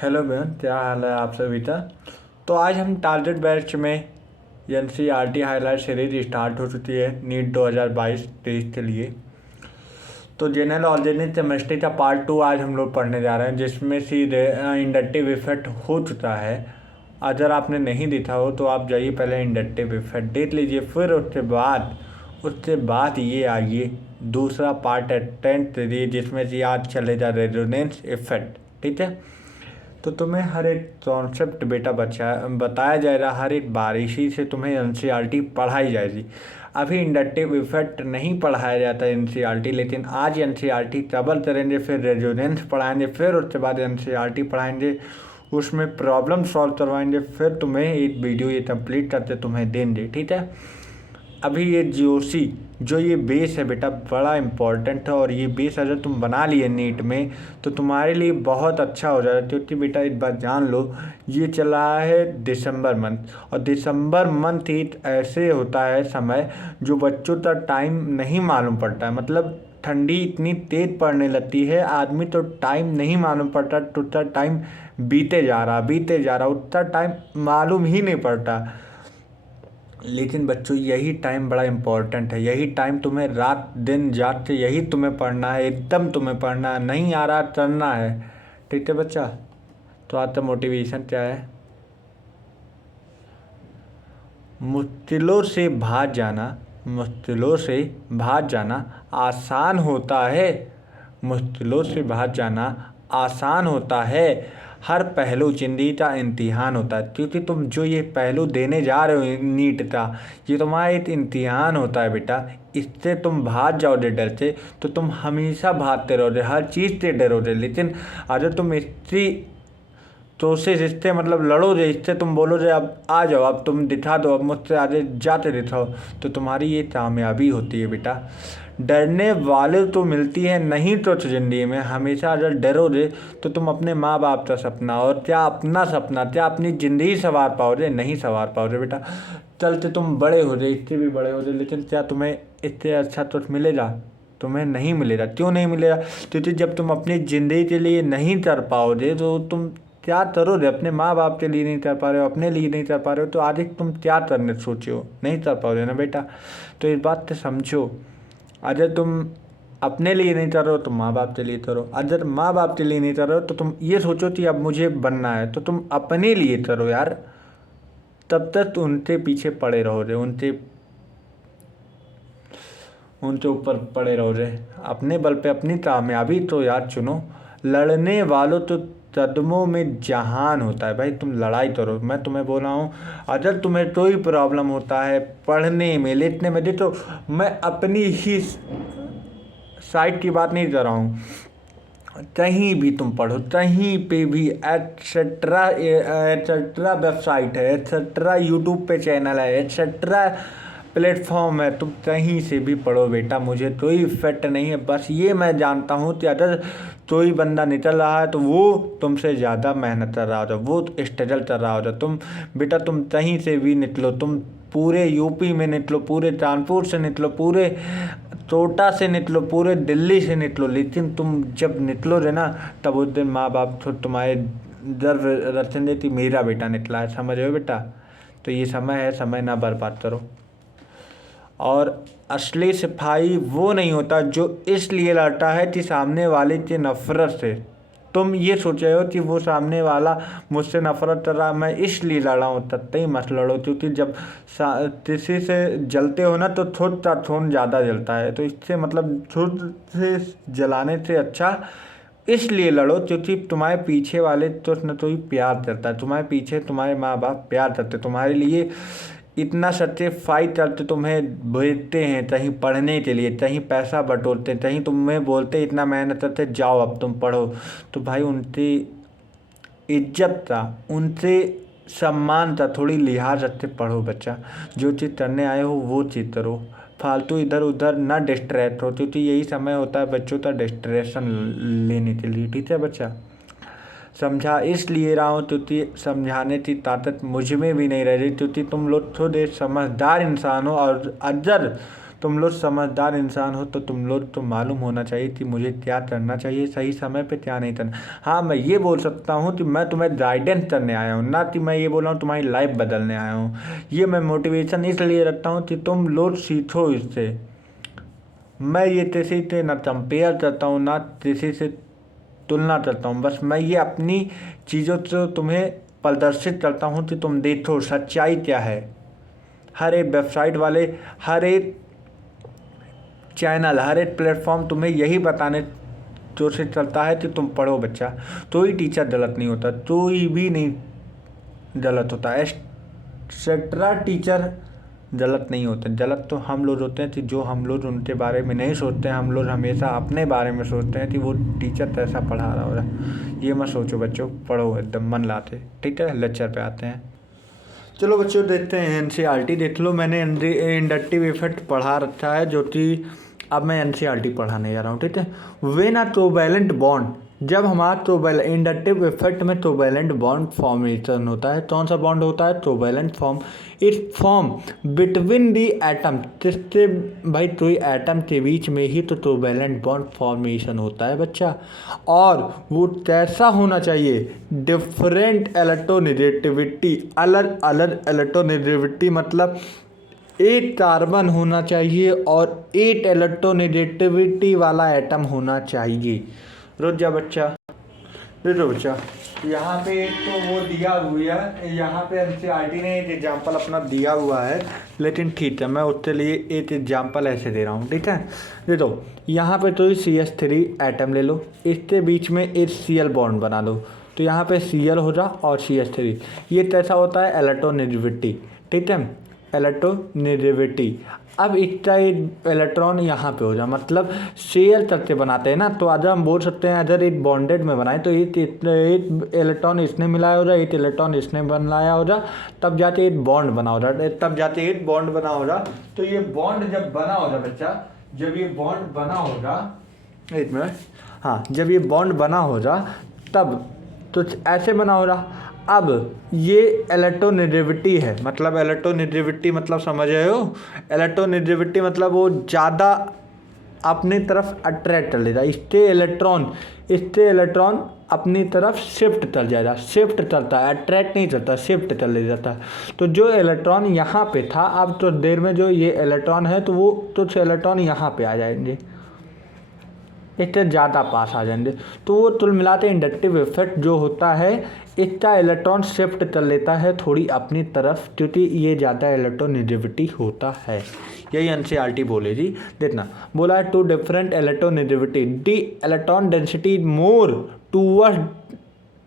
Hello बहन, क्या हाल है आप सभी का। तो आज हम टारगेट बैच में एनसीईआरटी हाईलाइट सीरीज स्टार्ट हो चुकी है नीट 2022-23 के लिए। तो जनरल ऑर्गेनिक केमिस्ट्री का पार्ट 2 आज हम लोग पढ़ने जा रहे हैं, जिसमें सीधे इंडक्टिव इफेक्ट हो चुका है। अगर आपने नहीं देखा हो तो आप जाइए पहले इंडक्टिव इफेक्ट देख लीजिए, फिर उसके बाद ये आइए दूसरा पार्ट अटेंड करिए, जिसमें से आज चलेगा रेजोनेंस इफेक्ट। ठीक है, तो तुम्हें हर एक कॉन्सेप्ट बेटा बताया जाएगा, हर एक बारीकी से तुम्हें एनसीईआरटी पढ़ाई जाएगी। अभी इंडक्टिव इफेक्ट नहीं पढ़ाया जाता एनसीईआरटी, लेकिन आज एनसीईआरटी कवर करेंगे, फिर रेजोनेंस पढ़ाएंगे, फिर उसके बाद एनसीईआरटी पढ़ाएंगे, उसमें प्रॉब्लम सॉल्व करवाएंगे, फिर तुम्हें एक वीडियो ये कंप्लीट करके तुम्हें देंगे। ठीक है, अभी ये जीओसी जो ये बेस है बेटा बड़ा इम्पोर्टेंट है, और ये बेस अगर तुम बना लिए नीट में तो तुम्हारे लिए बहुत अच्छा हो जाएगा। क्योंकि बेटा एक बात जान लो, ये चल रहा है दिसंबर मंथ, और दिसंबर मंथ एक ऐसे होता है समय जो बच्चों का टाइम नहीं मालूम पड़ता है। मतलब ठंडी इतनी तेज पड़ने लगती है, आदमी तो टाइम नहीं मालूम पड़ता, उतना टाइम बीते जा रहा उतना टाइम मालूम ही नहीं पड़ता। लेकिन बच्चों यही टाइम बड़ा इम्पोर्टेंट है, यही टाइम तुम्हें रात दिन जाग के यही तुम्हें पढ़ना है, एकदम तुम्हें पढ़ना है, नहीं आ रहा करना है। ठीक है बच्चा, तो आज का मोटिवेशन क्या है? मुश्किलों से भाग जाना आसान होता है। मुश्किलों से भाग जाना आसान होता है। हर पहलू जिंदगी का इम्तिहान होता है, क्योंकि तुम जो ये पहलू देने जा रहे हो नीट का, ये तुम्हारा एक इम्तिहान होता है बेटा। इससे तुम भाग जाओगे डर से तो तुम हमेशा भागते रहोगे, हर चीज़ से डरोगे। लेकिन अगर तुम इसी तो उससे रिश्ते मतलब लड़ोगे, इससे तुम बोलोगे अब आ जाओ, अब तुम दिखा दो, अब मुझसे आगे जाते दिखाओ, तो तुम्हारी ये कामयाबी होती है बेटा। डरने वाले तो मिलती है नहीं तो ज़िंदगी में, हमेशा अगर डरोगे तो तुम अपने माँ बाप का सपना और क्या अपना सपना, क्या अपनी ज़िंदगी संवार पाओगे? नहीं संवार पाओगे बेटा। चलते तुम बड़े हो जाए, इससे भी बड़े हो जाए, लेकिन क्या तुम्हें इससे अच्छा तो मिलेगा? तुम्हें नहीं मिलेगा। क्यों नहीं मिलेगा? क्योंकि जब तुम अपनी ज़िंदगी के लिए नहीं कर पाओगे तो तुम क्या करोगे? अपने माँ बाप के लिए नहीं कर पा रहे हो, अपने लिए नहीं कर पा रहे हो, तो आगे तुम क्या करने सोचे हो? नहीं कर पाओगे ना बेटा। तो इस बात से समझो, अगर तुम अपने लिए नहीं कर रहे हो तो माँ बाप के लिए करो, अगर माँ बाप के लिए नहीं कर रहे हो तो तुम ये सोचो कि अब मुझे बनना है, तो तुम अपने लिए करो यार। तब तक उनके पीछे पड़े रहोगे, उनके ऊपर पड़े रहोगे। अपने बल पे अपनी कामयाबी तो याद चुनो। लड़ने वालों तो कदमों में जहान होता है भाई, तुम लड़ाई करो। मैं तुम्हें बोल रहा हूँ, अगर तुम्हें कोई प्रॉब्लम होता है पढ़ने में लिखने में, तो मैं अपनी ही साइड की बात नहीं कर रहा हूँ, कहीं भी तुम पढ़ो, कहीं पे भी एटसेट्रा एटसेट्रा वेबसाइट है, एटसेट्रा यूट्यूब पे चैनल है, एटसेट्रा प्लेटफॉर्म है, तुम कहीं से भी पढ़ो बेटा, मुझे कोई इफेक्ट नहीं है। बस ये मैं जानता हूँ कि अगर कोई बंदा निकल रहा है तो वो तुमसे ज़्यादा मेहनत कर रहा होता, वो स्ट्रगल कर रहा होता। तुम बेटा तुम कहीं से भी निकलो, तुम पूरे यूपी में निकलो, पूरे कानपुर से निकलो, पूरे कोटा से निकलो, पूरे दिल्ली से निकलो, लेकिन तुम जब निकलोगे ना तब उस दिन माँ बाप तो तुम्हारे गर्व रचने थी, मेरा बेटा निकला है। समझ रहे हो बेटा? तो ये समय है, समय ना बर्बाद करो। और असली सिपाही वो नहीं होता जो इसलिए लड़ता है कि सामने वाले की नफ़रत से। तुम ये सोच रहे हो कि वो सामने वाला मुझसे नफ़रत कर रहा, मैं इसलिए लड़ा हूँ, तब ही मत लड़ो। क्योंकि जब किसी से जलते हो ना तो थोड़ा सा खून ज़्यादा जलता है, तो इससे मतलब खुद से जलाने से अच्छा इसलिए लड़ो क्योंकि तुम्हारे पीछे वाले तो न तो ही प्यार करता है, तुम्हारे पीछे तुम्हारे माँ बाप प्यार करते, तुम्हारे लिए इतना सेक्रीफाइस करते, तुम्हें भेजते हैं कहीं पढ़ने के लिए, कहीं पैसा बटोरते, कहीं तुम्हें बोलते इतना मेहनत करते जाओ अब तुम पढ़ो। तो भाई उनकी इज्जत था, उनसे सम्मान था, थोड़ी लिहाज रखते पढ़ो बच्चा। जो चीज़ करने आए हो वो चीज़ करो, फालतू इधर उधर ना डिस्ट्रैक्ट हो, क्योंकि यही समय होता है बच्चों का डिस्ट्रैक्शन लेने के लिए। ठीक है बच्चा? समझा इसलिए रहा हूँ क्योंकि समझाने की ताकत मुझ में भी नहीं रह रही, क्योंकि तुम लोग थोड़े समझदार इंसान हो, और अगर तुम लोग समझदार इंसान हो तो तुम लोग तो मालूम होना चाहिए कि मुझे क्या करना चाहिए सही समय पे, क्या नहीं करना। हाँ, मैं ये बोल सकता हूँ कि मैं तुम्हें गाइडेंस करने आया हूँ, ना कि मैं ये बोल रहा हूँ तुम्हारी लाइफ बदलने आया हूँ। ये मैं मोटिवेशन इसलिए रखता हूँ कि तुम लोग सीखो इससे। मैं ये किसी से ना कंपेयर करता हूँ, ना किसी से तुलना करता हूँ, बस मैं ये अपनी चीज़ों से तुम्हें प्रदर्शित करता हूँ कि तुम देखो सच्चाई क्या है। हर एक वेबसाइट वाले, हर एक चैनल, हर एक प्लेटफॉर्म तुम्हें यही बताने जो से चलता है कि तुम पढ़ो बच्चा। कोई टीचर गलत नहीं होता, कोई भी नहीं गलत होता, एक्सेट्रा टीचर गलत नहीं होते। गलत तो हम लोग होते हैं कि जो हम लोग उनके बारे में नहीं सोचते हैं, हम लोग हमेशा अपने बारे में सोचते हैं कि वो टीचर कैसा पढ़ा रहा होगा। ये मत सोचो बच्चों, पढ़ो एकदम मन लाते। ठीक है, लेक्चर पे आते हैं। चलो बच्चों देखते हैं एनसीईआरटी देख लो। मैंने इंडक्टिव इफेक्ट पढ़ा रखा है, जो कि अब मैं एनसीईआरटी पढ़ाने जा रहा हूँ। ठीक है, व्हेन अ कोवैलेंट बॉन्ड, जब हमारा इंडक्टिव इफेक्ट में कोवैलेंट बॉन्ड फॉर्मेशन होता है। कौन सा बॉन्ड होता है? Covalent form. It form between the atom, जिससे भाई कोई एटम के बीच में ही तो कोवैलेंट बॉन्ड फॉर्मेशन होता है बच्चा। और वो कैसा होना चाहिए? डिफरेंट इलेक्ट्रोनेगेटिविटी, अलग अलग इलेक्ट्रोनेगेटिविटी, मतलब 8 कार्बन होना चाहिए और 8 इलेक्ट्रोनेगेटिविटी वाला एटम होना चाहिए। रुक जा बच्चा, रुक बच्चा, यहाँ पे एक तो वो दिया हुआ है, यहाँ पे एनसीईआरटी ने एक एग्जाम्पल अपना दिया हुआ है, लेकिन ठीक है मैं उसके लिए एक एग्जाम्पल ऐसे दे रहा हूँ। ठीक है, देखो यहाँ पे तो CH3 एटम ले लो, इसके बीच में एक Cl बॉन्ड बना लो, तो यहाँ पे Cl हो जा और CH3। ये कैसा होता है? इलेक्ट्रोनेगेटिविटी। ठीक है, इलेक्ट्रोनेगेटिविटी। अब इसका एक इलेक्ट्रॉन यहाँ पे हो जाए, मतलब शेयर करके बनाते हैं ना, तो आज हम बोल सकते हैं अगर एक बॉन्डेड में बनाए तो एक इलेक्ट्रॉन इसने मिलाया हो रहा है, एक इलेक्ट्रॉन इसने बनाया हो रहा, तब जाके एक बॉन्ड बना हो रहा, तब जाके एक बॉन्ड बना हो रहा। तो ये बॉन्ड जब बना हो रहा बच्चा, जब ये बॉन्ड बना होगा, एक मिनट, हाँ, जब ये बॉन्ड बना हो रहा तब तो ऐसे बना हो रहा। अब ये इलेक्ट्रोनेगेटिविटी है, मतलब इलेक्ट्रोनेगेटिविटी मतलब समझ रहे हो? इलेक्ट्रोनेगेटिविटी मतलब वो ज़्यादा अपनी तरफ अट्रैक्ट कर लेता है, इससे इलेक्ट्रॉन अपनी तरफ शिफ्ट कर जाएगा, शिफ्ट करता है, अट्रैक्ट नहीं करता, शिफ्ट कर ले जाता है। तो जो इलेक्ट्रॉन यहाँ पे था, अब तो देर में जो ये इलेक्ट्रॉन है तो वो कुछ इलेक्ट्रॉन यहाँ पे आ जाएंगे, इससे ज़्यादा पास आ जाएंगे, तो वो कुल मिलाते इंडक्टिव इफेक्ट जो होता है, इसका इलेक्ट्रॉन शिफ्ट कर लेता है थोड़ी अपनी तरफ, क्योंकि ये ज़्यादा इलेक्ट्रोनेगेटिविटी होता है। यही एनसीईआरटी बोले जी। देखना बोला है two different electronegativity, the electron density more toward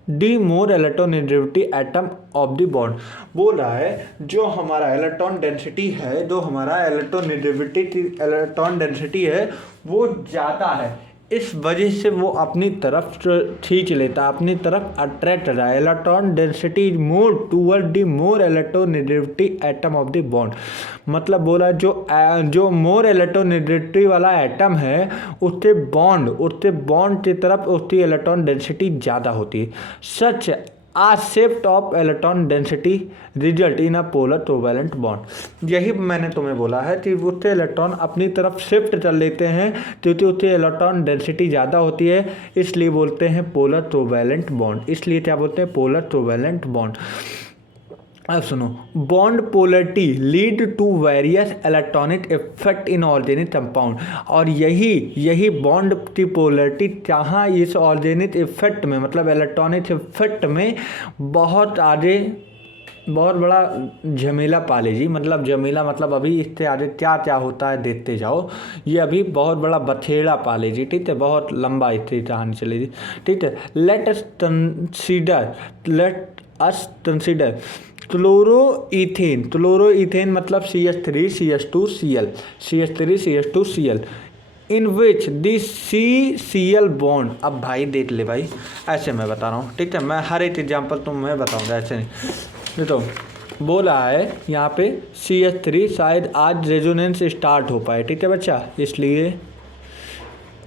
the more electronegativity atom of the bond. बोल रहा है जो हमारा इलेक्ट्रॉन डेंसिटी है, जो हमारा इलेक्ट्रॉन डेंसिटी है वो ज़्यादा है, इस वजह से वो अपनी तरफ खींच लेता, अपनी तरफ अट्रैक्ट रहा है। Electron density more toward the more electronegativity atom of the bond, मतलब बोला जो मोर इलेक्ट्रोनेगेटिविटी वाला एटम है उसके बॉन्ड की तरफ उसकी इलेक्ट्रॉन डेंसिटी ज़्यादा होती है। Such a shift of electron density result in a polar covalent bond. यही मैंने तुम्हें बोला है कि उसके इलेक्ट्रॉन अपनी तरफ शिफ्ट कर लेते हैं क्योंकि उसकी इलेक्ट्रॉन डेंसिटी ज़्यादा होती है, इसलिए बोलते हैं पोलर कोवैलेंट बॉन्ड। इसलिए क्या बोलते हैं? Polar covalent bond. अब सुनो, bond polarity lead to various electronic effect in organic compound, और यही बॉन्ड की पोलरिटी जहाँ इस ऑर्गेनिक इफेक्ट में, मतलब इलेक्ट्रॉनिक इफेक्ट में बहुत बड़ा झमेला पाले जी। मतलब झमेला मतलब अभी इससे आगे क्या क्या होता है देखते जाओ, ये अभी बहुत बड़ा बथेड़ा पाले जी। ठीक है, बहुत लंबा इससे कहानी चलेगी। ठीक है, लेट अस कंसीडर क्लोरोईथेन मतलब CH3CH2Cl in which this CCl bond. अब भाई देख ले भाई, ऐसे मैं बता रहा हूँ। ठीक है, मैं हर एक एग्जाम्पल तुम्हें बताऊँगा, ऐसे नहीं। तो बोला है यहाँ पे CH3 शायद आज रेजोनेंस स्टार्ट हो पाए। ठीक है बच्चा, इसलिए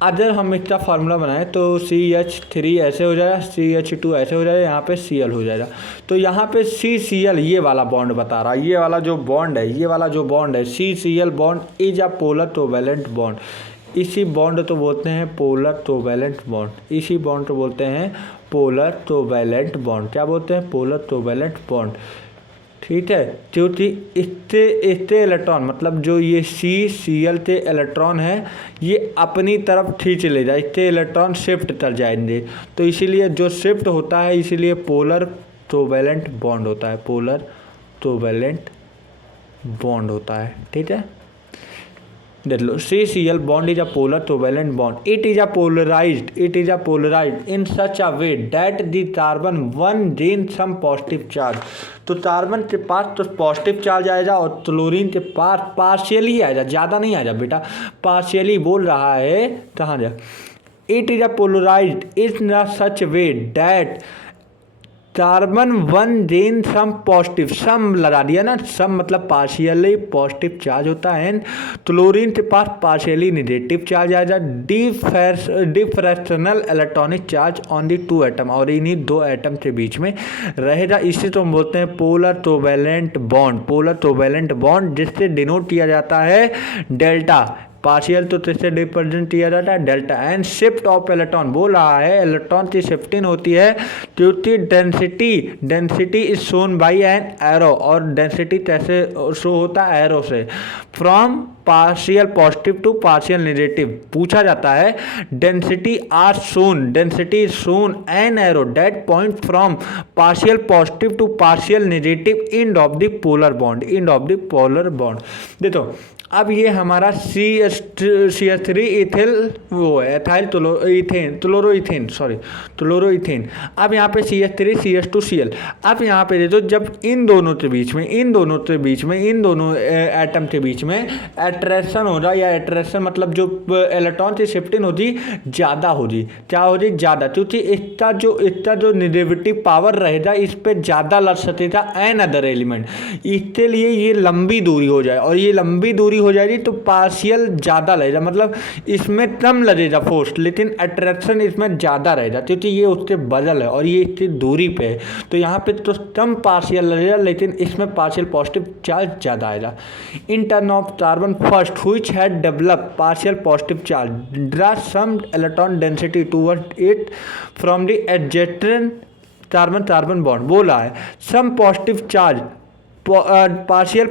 अगर हम इसका फार्मूला बनाएं तो CH3 ऐसे हो जाएगा, CH2 ऐसे हो जाएगा, यहाँ पे Cl हो जाएगा। तो यहाँ पे CCl ये वाला बॉन्ड बता रहा है, ये वाला जो बॉन्ड है, ये वाला जो बॉन्ड है CCl bond is a polar covalent bond. इसी बॉन्ड तो बोलते हैं पोलर कोवैलेंट बॉन्ड, इसी बॉन्ड को बोलते हैं पोलर कोवैलेंट बॉन्ड। क्या बोलते हैं? Polar covalent bond. ठीक है, क्योंकि इससे इलेक्ट्रॉन मतलब जो ये CCl के इलेक्ट्रॉन है ये अपनी तरफ खींच ले जाए, इससे इलेक्ट्रॉन शिफ्ट कर जाएंगे। तो इसीलिए जो शिफ्ट होता है इसीलिए पोलर कोवैलेंट बॉन्ड होता है, पोलर कोवैलेंट बॉन्ड होता है। ठीक है, देख लो, CCl bond is a polar covalent bond. It is a polarized in such a way that the carbon one gains some positive charge. तो कार्बन के पास तो पॉजिटिव चार्ज आएगा और क्लोरीन के पास पार्शियली आएगा, ज़्यादा नहीं आएगा बेटा, पार्शियली बोल रहा है। कहाँ जा, it is a polarized in such way that carbon one gain some positive, some लगा दिया ना, सम मतलब पार्शियली पॉजिटिव चार्ज होता है, क्लोरीन के पास पार्शियली नेगेटिव चार्ज आ जाए, differential electronic charge on the two atom, और इन्हीं दो एटम के बीच में रहेगा। इसे तो हम बोलते हैं polar covalent bond, polar covalent bond, जिससे डिनोट किया जाता है डेल्टा। पार्शियल तो किससे रिप्रेजेंट किया जाता है? Delta. And shift of electron बोल रहा है, इलेक्ट्रॉन की शिफ्टिंग होती है क्योंकि density is shown by an arrow, और डेंसिटी कैसे शो होता है? एरो से। From partial positive to partial negative पूछा जाता है, density is shown an arrow that point from partial positive to partial negative end of the polar bond, देखो अब ये हमारा CH3 इथिल वो है एथाइल क्लोरोइथेन। अब यहाँ पे CH3 CH2 Cl। अब यहाँ पे देखो, जब इन दोनों एटम के बीच में अट्रैक्शन हो जाए, या अट्रैक्शन मतलब जो इलेक्ट्रॉन की शिफ्टिंग होती ज़्यादा होगी, क्या होगी? ज़्यादा, क्योंकि इसका जो नेगेटिव पावर रहेगा इस पर ज़्यादा लड़ सकेगा एन अदर एलिमेंट, इसके लिए ये लंबी दूरी हो जाए, और ये लंबी दूरी हो जाएगी तो पार्शियल ज़्यादा लगेगा, मतलब इसमें कम लगेगा फोर्स, लेकिन अट्रैक्शन इसमें ज़्यादा रहेगा क्योंकि ये उसके बगल है और ये इसकी दूरी पे है। तो यहाँ पे तो कम पार्शियल लगेगा, लेकिन इसमें पार्शियल पॉजिटिव चार्ज ज़्यादा आएगा। In turn of carbon first which had develop partial positive charge draw some electron density toward it from the adjacent carbon bond. बोला है some positive charge partial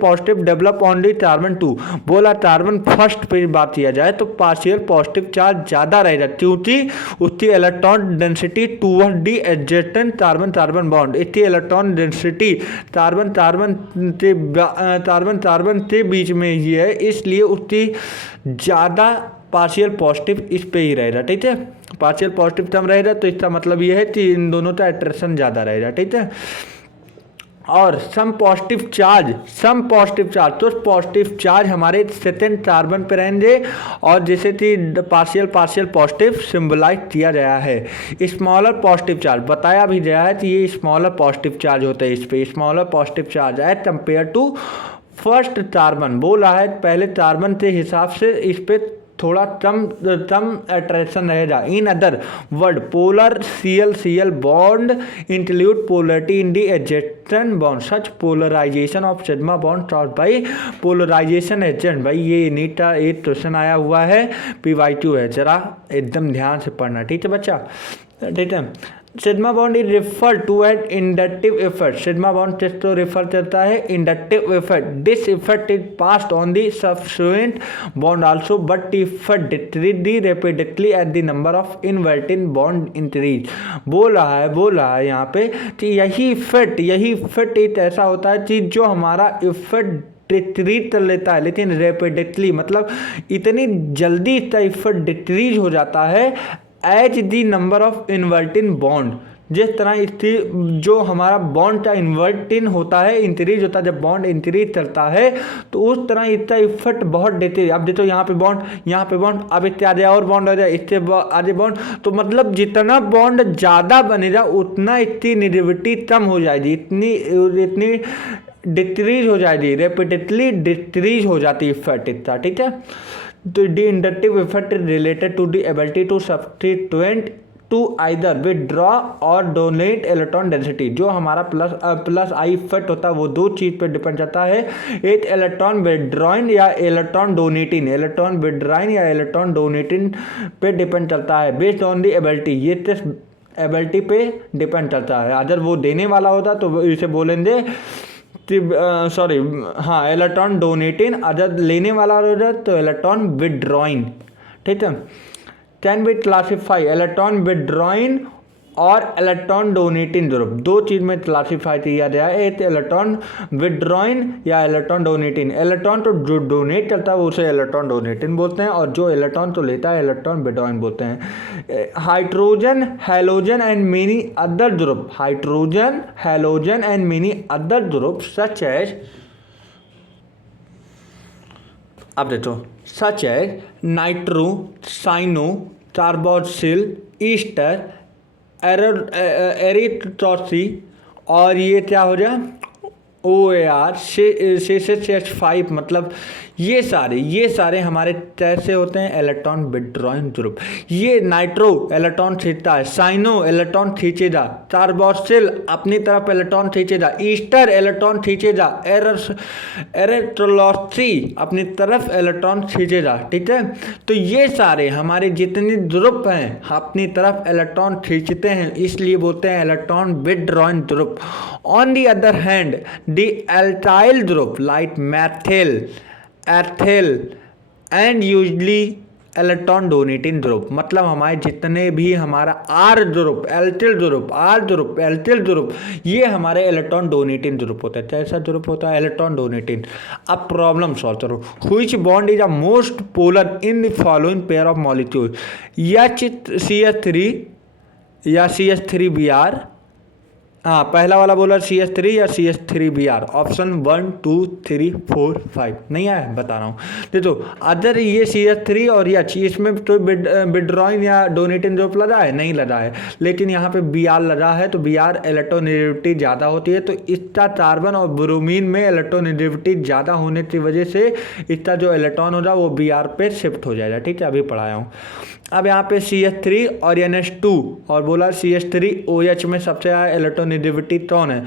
positive develop only carbon 2। बोला carbon first पे बात किया जाए तो partial positive charge ज़्यादा रहेगा क्योंकि उसकी electron density toward the adjacent carbon bond, इसकी इलेक्ट्रॉन डेंसिटी कार्बन के बीच में ही है, इसलिए उसकी ज़्यादा पार्शियल पॉजिटिव इस पे ही रहेगा। ठीक है, पार्शियल पॉजिटिव कम रहेगा तो इसका मतलब ये है कि इन दोनों का अट्रैक्शन ज़्यादा रहेगा। ठीक है, और सम पॉजिटिव चार्ज तो पॉजिटिव चार्ज हमारे सेकेंड कार्बन पे रहेंगे, और जैसे कि पार्शियल पॉजिटिव सिंबलाइज किया गया है। स्मॉलर पॉजिटिव चार्ज बताया भी गया है कि ये स्मॉलर पॉजिटिव चार्ज होता है, इस पे smaller positive charge as compare to first carbon. बोला है पहले कार्बन के हिसाब से इस पे थोड़ा कम अट्रैक्शन रहेगा। In other word polar Cl bond include polarity in the adjacent bond, such polarization of sigma bond caused by polarization agent. भाई ये नीट का एक क्वेश्चन आया हुआ है, PYQ है, जरा एकदम ध्यान से पढ़ना। ठीक है बच्चा, ठीक है। Sigma bond is refer to an inductive effect, sigma bond किसको रेफर करता है? Inductive effect. This effect is passed on the subsequent bond also, but effect decrease rapidly at the number of inverting bond increase. बोल रहा है यहाँ पे कि यही इफेक्ट एक ऐसा होता है कि जो हमारा इफेक्ट डिक्रीज कर लेता है, लेकिन रैपिडली मतलब इतनी जल्दी इसका इफेक्ट डिक्रीज हो जाता है as the number of inverting bond. जिस तरह इसकी जो हमारा बॉन्ड का इन्वर्टिंग होता है, इंक्रीज होता है, जब बॉन्ड इंक्रीज करता है तो उस तरह इसका इफेक्ट बहुत देते हैं। अब देखो यहाँ पे बॉन्ड, अब इससे आगे और बॉन्ड हो जाए, इससे आगे बॉन्ड, तो मतलब जितना बॉन्ड ज़्यादा बनेगा उतना इसकी नेगेटिविटी कम हो जाएगी, इतनी डिक्रीज हो जाएगी, रैपिडली डिक्रीज हो जाती है इफेक्ट इसका। ठीक है, तो the inductive effect is related to the ability to substituent to either withdraw और डोनेट इलेक्ट्रॉन डेंसिटी। जो हमारा प्लस आई इफेक्ट होता है वो दो चीज़ पे डिपेंड करता है, एक इलेक्ट्रॉन विदड्रॉइंग या इलेक्ट्रॉन डोनेटिंग, इलेक्ट्रॉन विदड्रॉइंग या इलेक्ट्रॉन डोनेटिंग पे डिपेंड करता है बेस्ड ऑन द एबिलिटी। ये टेस्ट एबिलिटी पे डिपेंड करता है। अगर वो देने वाला होता तो इसे बोलेंगे सॉरी हाँ इलेक्ट्रॉन डोनेटिंग, अगर लेने वाला होता तो इलेक्ट्रॉन विदड्रॉइंग। ठीक है, can be classify electron withdrawing और इलेक्ट्रॉन डोनेटिंग ग्रुप, दो चीज़ में क्लासीफाई किया गया है, एक इलेक्ट्रॉन विदड्रॉइंग या इलेक्ट्रॉन डोनेटिंग। इलेक्ट्रॉन तो जो डोनेट करता है उसे इलेक्ट्रॉन डोनेटिंग बोलते हैं, और जो इलेक्ट्रॉन तो लेता है इलेक्ट्रॉन विदड्रॉइंग बोलते हैं। Hydrogen halogen and many other group, hydrogen halogen and many other group such as, अब देखो such as nitro, cyano, carboxyl, ester, एरिथ्रोसी, और ये क्या हो जाए OAR, CH5, मतलब ये सारे हमारे कैसे होते हैं इलेक्ट्रॉन विदड्रॉइंग ग्रुप। ये नाइट्रो इलेक्ट्रॉन खींचता है, साइनो इलेक्ट्रॉन खींचेगा, कार्बोक्सिल अपनी तरफ इलेक्ट्रॉन खींचेगा, ईस्टर इलेक्ट्रॉन खींचेगा, एरिथ्रोसी अपनी तरफ इलेक्ट्रॉन खींचेगा। ठीक है, तो ये सारे हमारे जितने ग्रुप हैं अपनी तरफ इलेक्ट्रॉन खींचते हैं, इसलिए बोलते हैं electron withdrawing group. On the other hand the एल्टाइल group like Maithil, ethyl and usually electron donating group, मतलब हमारे जितने भी हमारा are group, एल्टिल group, are group, एल्टिल group, ये हमारे इलेक्ट्रॉन डोनेटिंग ग्रुप होता है। कैसा ग्रुप होता है इलेक्ट्रॉन डोनेटिंग। अब प्रॉब्लम सॉल्व करो। Which bond is the most polar in the following pair of molecule, CH3 या CH3Br। हाँ, पहला वाला बोला CH3 या CH3Br, ऑप्शन 1 2 3 4 5 नहीं आया, बता रहा हूँ। देखो अदर ये CH3 और H, इसमें तो विदड्रॉइंग या डोनेटिंग ग्रुप लगा है नहीं लगा है, लेकिन यहाँ पे Br लगा है, तो Br इलेक्ट्रोनेगेटिविटी ज़्यादा होती है, तो इसका कार्बन और ब्रोमीन में इलेक्ट्रोनेगेटिविटी ज़्यादा होने की वजह से इसका जो इलेक्ट्रॉन होगा वो Br पे शिफ्ट हो जाएगा। ठीक है, अभी पढ़ाया हूँ। अब यहाँ पे CH3 और NH2 और बोला CH3OH में सबसे ज़्यादा इलेक्ट्रोनेगेटिविटी कौन है,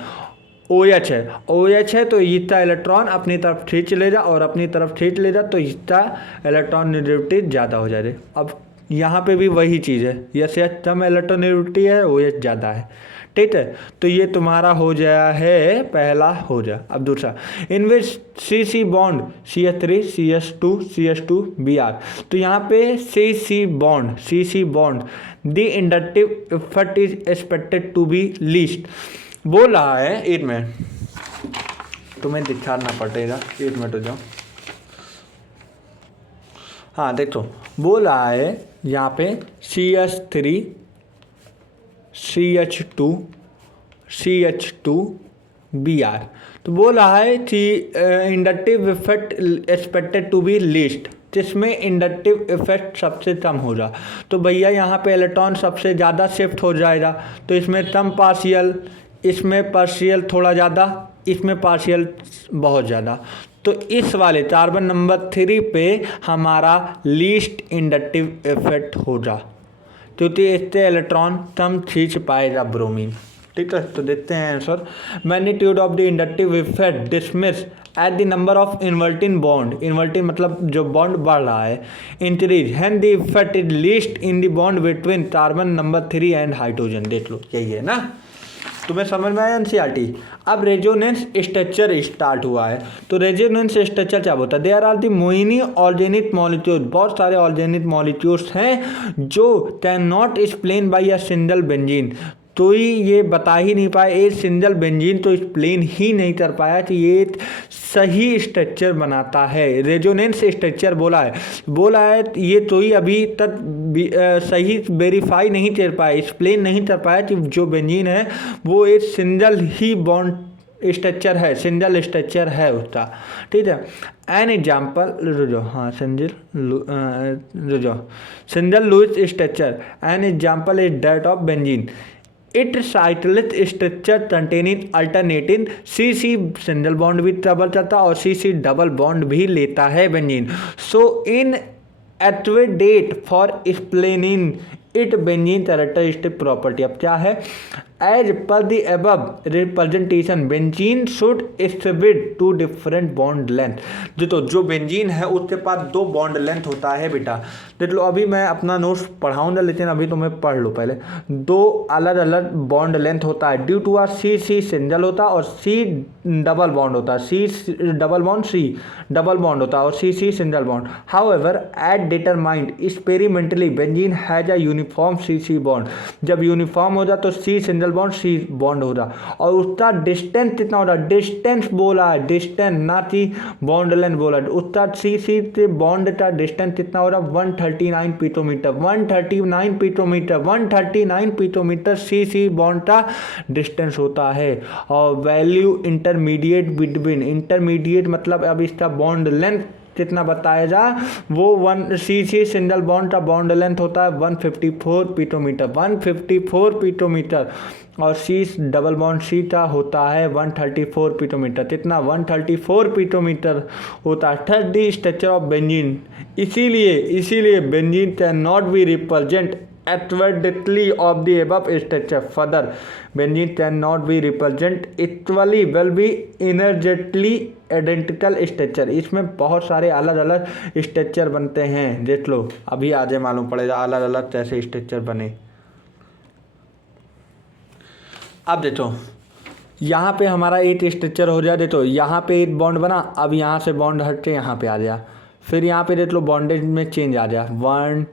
OH है। OH है तो इसका इलेक्ट्रॉन अपनी तरफ खींच लेगा, और अपनी तरफ खींच लेगा तो इसका इलेक्ट्रॉन नेगेटिविटी ज़्यादा हो जाएगी। अब यहाँ पे भी वही चीज़ है, यह CH कम इलेक्ट्रोनेगेटिविटी है, OH ज़्यादा है। ठीक है, तो ये तुम्हारा हो जाया है, पहला हो जाए। अब दूसरा, इन विच CC bond CH3 CH2 CH2Br, तो यहाँ पे CC bond the inductive effect is expected to be least. बोल रहा है, एक मिनट तुम्हें दिखाना पड़ेगा, एक मिनट हो जाओ। हाँ देखो, बोल रहा है यहाँ पे CH3 CH2 CH2Br, तो बोल रहा है कि inductive effect expected to be least, जिसमें इंडक्टिव इफेक्ट सबसे कम होगा। तो भैया यहाँ पे इलेक्ट्रॉन सबसे ज़्यादा शिफ्ट हो जाएगा, तो इसमें कम पार्शियल, इसमें पार्शियल थोड़ा ज़्यादा, इसमें पार्शियल बहुत ज़्यादा। तो इस वाले कार्बन नंबर 3 पे हमारा लीस्ट इंडक्टिव इफेक्ट होगा, क्योंकि इससे इलेक्ट्रॉन कम खींच पाएगा ब्रोमीन। ठीक है, तो देखते हैं answer. Magnitude of the inductive effect dismiss eight the number of inverting bond, inverting मतलब जो बॉन्ड बढ़ रहा है, increase hand the effect is least in the bond between carbon number 3 and hydrogen. देख लो, यही है ना, तुम्हें समझ में आया NCERT। अब रेजोनेंस स्ट्रक्चर स्टार्ट हुआ है, तो रेजोनेंस स्ट्रक्चर क्या होता है, there are the many organic molecule, बहुत सारे ऑर्गेनिक मॉलिक्यूल्स हैं जो can not explain by a single benzene, तो ये बता ही नहीं पाए, एक सिंगल बेंजीन तो एक्सप्लेन ही नहीं कर पाया कि ये सही स्ट्रक्चर बनाता है। रेजोनेंस स्ट्रक्चर बोला है ये तो ही अभी तक सही वेरीफाई नहीं कर पाया, एक्सप्लेन नहीं कर पाया कि जो बेंजीन है वो एक सिंगल ही बॉन्ड स्ट्रक्चर है, सिंगल स्ट्रक्चर है उसका। ठीक है, एन एग्जाम्पल रुझो, हाँ single Lewis structure, an example is that of benzene, it cyclic structure containing alternating CC single bond भी डबल चलता और CC डबल बॉन्ड भी लेता है बेंजीन। सो इन एट्वेडेट for explaining it benzene characteristic property. अब क्या है, as per the above representation benzene should exhibit two different bond length. देखो जो बेंजीन है उसके पास दो बॉन्ड लेंथ होता है बेटा। देख लो अभी मैं अपना नोट्स पढ़ाऊंगा लेकिन अभी तुम्हें पढ़ लो पहले। दो अलग अलग बॉन्ड लेंथ होता है due to are C C single होता है और सी डबल बॉन्ड होता है, C double bond C double bond होता है और C C single bond. However it determined experimentally benzene has a uniform C C bond. जब यूनिफॉर्म हो जाए तो C single bond C bond हो रहा और उसका डिस्टेंस कितना हो रहा, डिस्टेंस बोला है, डिस्टेंस ना कि बॉन्ड लेंथ बोला। उसका सी सी से बॉन्ड का डिस्टेंस कितना हो रहा, 139 पिकोमीटर, 139 पिकोमीटर, 139 पिकोमीटर सी सी बॉन्ड का डिस्टेंस होता है। और वैल्यू इंटरमीडिएट बिटवीन, इंटरमीडिएट मतलब अब इसका बॉन्ड लेंथ कितना बताया जाए, वो वन सी सी सिंगल बॉन्ड का बॉन्ड लेंथ होता है 154 पिकोमीटर, 154 पिकोमीटर और सी डबल बॉन्ड सी का होता है 134 पिकोमीटर। कितना, 134 पिकोमीटर होता है। Third the structure of benzene, इसीलिए benzene can not be represent equally of the above structure. Further, benzene cannot be represent equally will be energetically identical structure. इसमें बहुत सारे अलग अलग स्ट्रक्चर बनते हैं, देख लो अभी आगे मालूम पड़ेगा अलग अलग कैसे स्ट्रक्चर बने। अब देखो यहाँ पे हमारा एक स्ट्रक्चर हो जाए, देखो यहाँ पे एक बॉन्ड बना, अब यहाँ से बॉन्ड हट के यहाँ पे आ गया, फिर यहाँ पे देख लो बॉन्डेज में चेंज आ गया, 1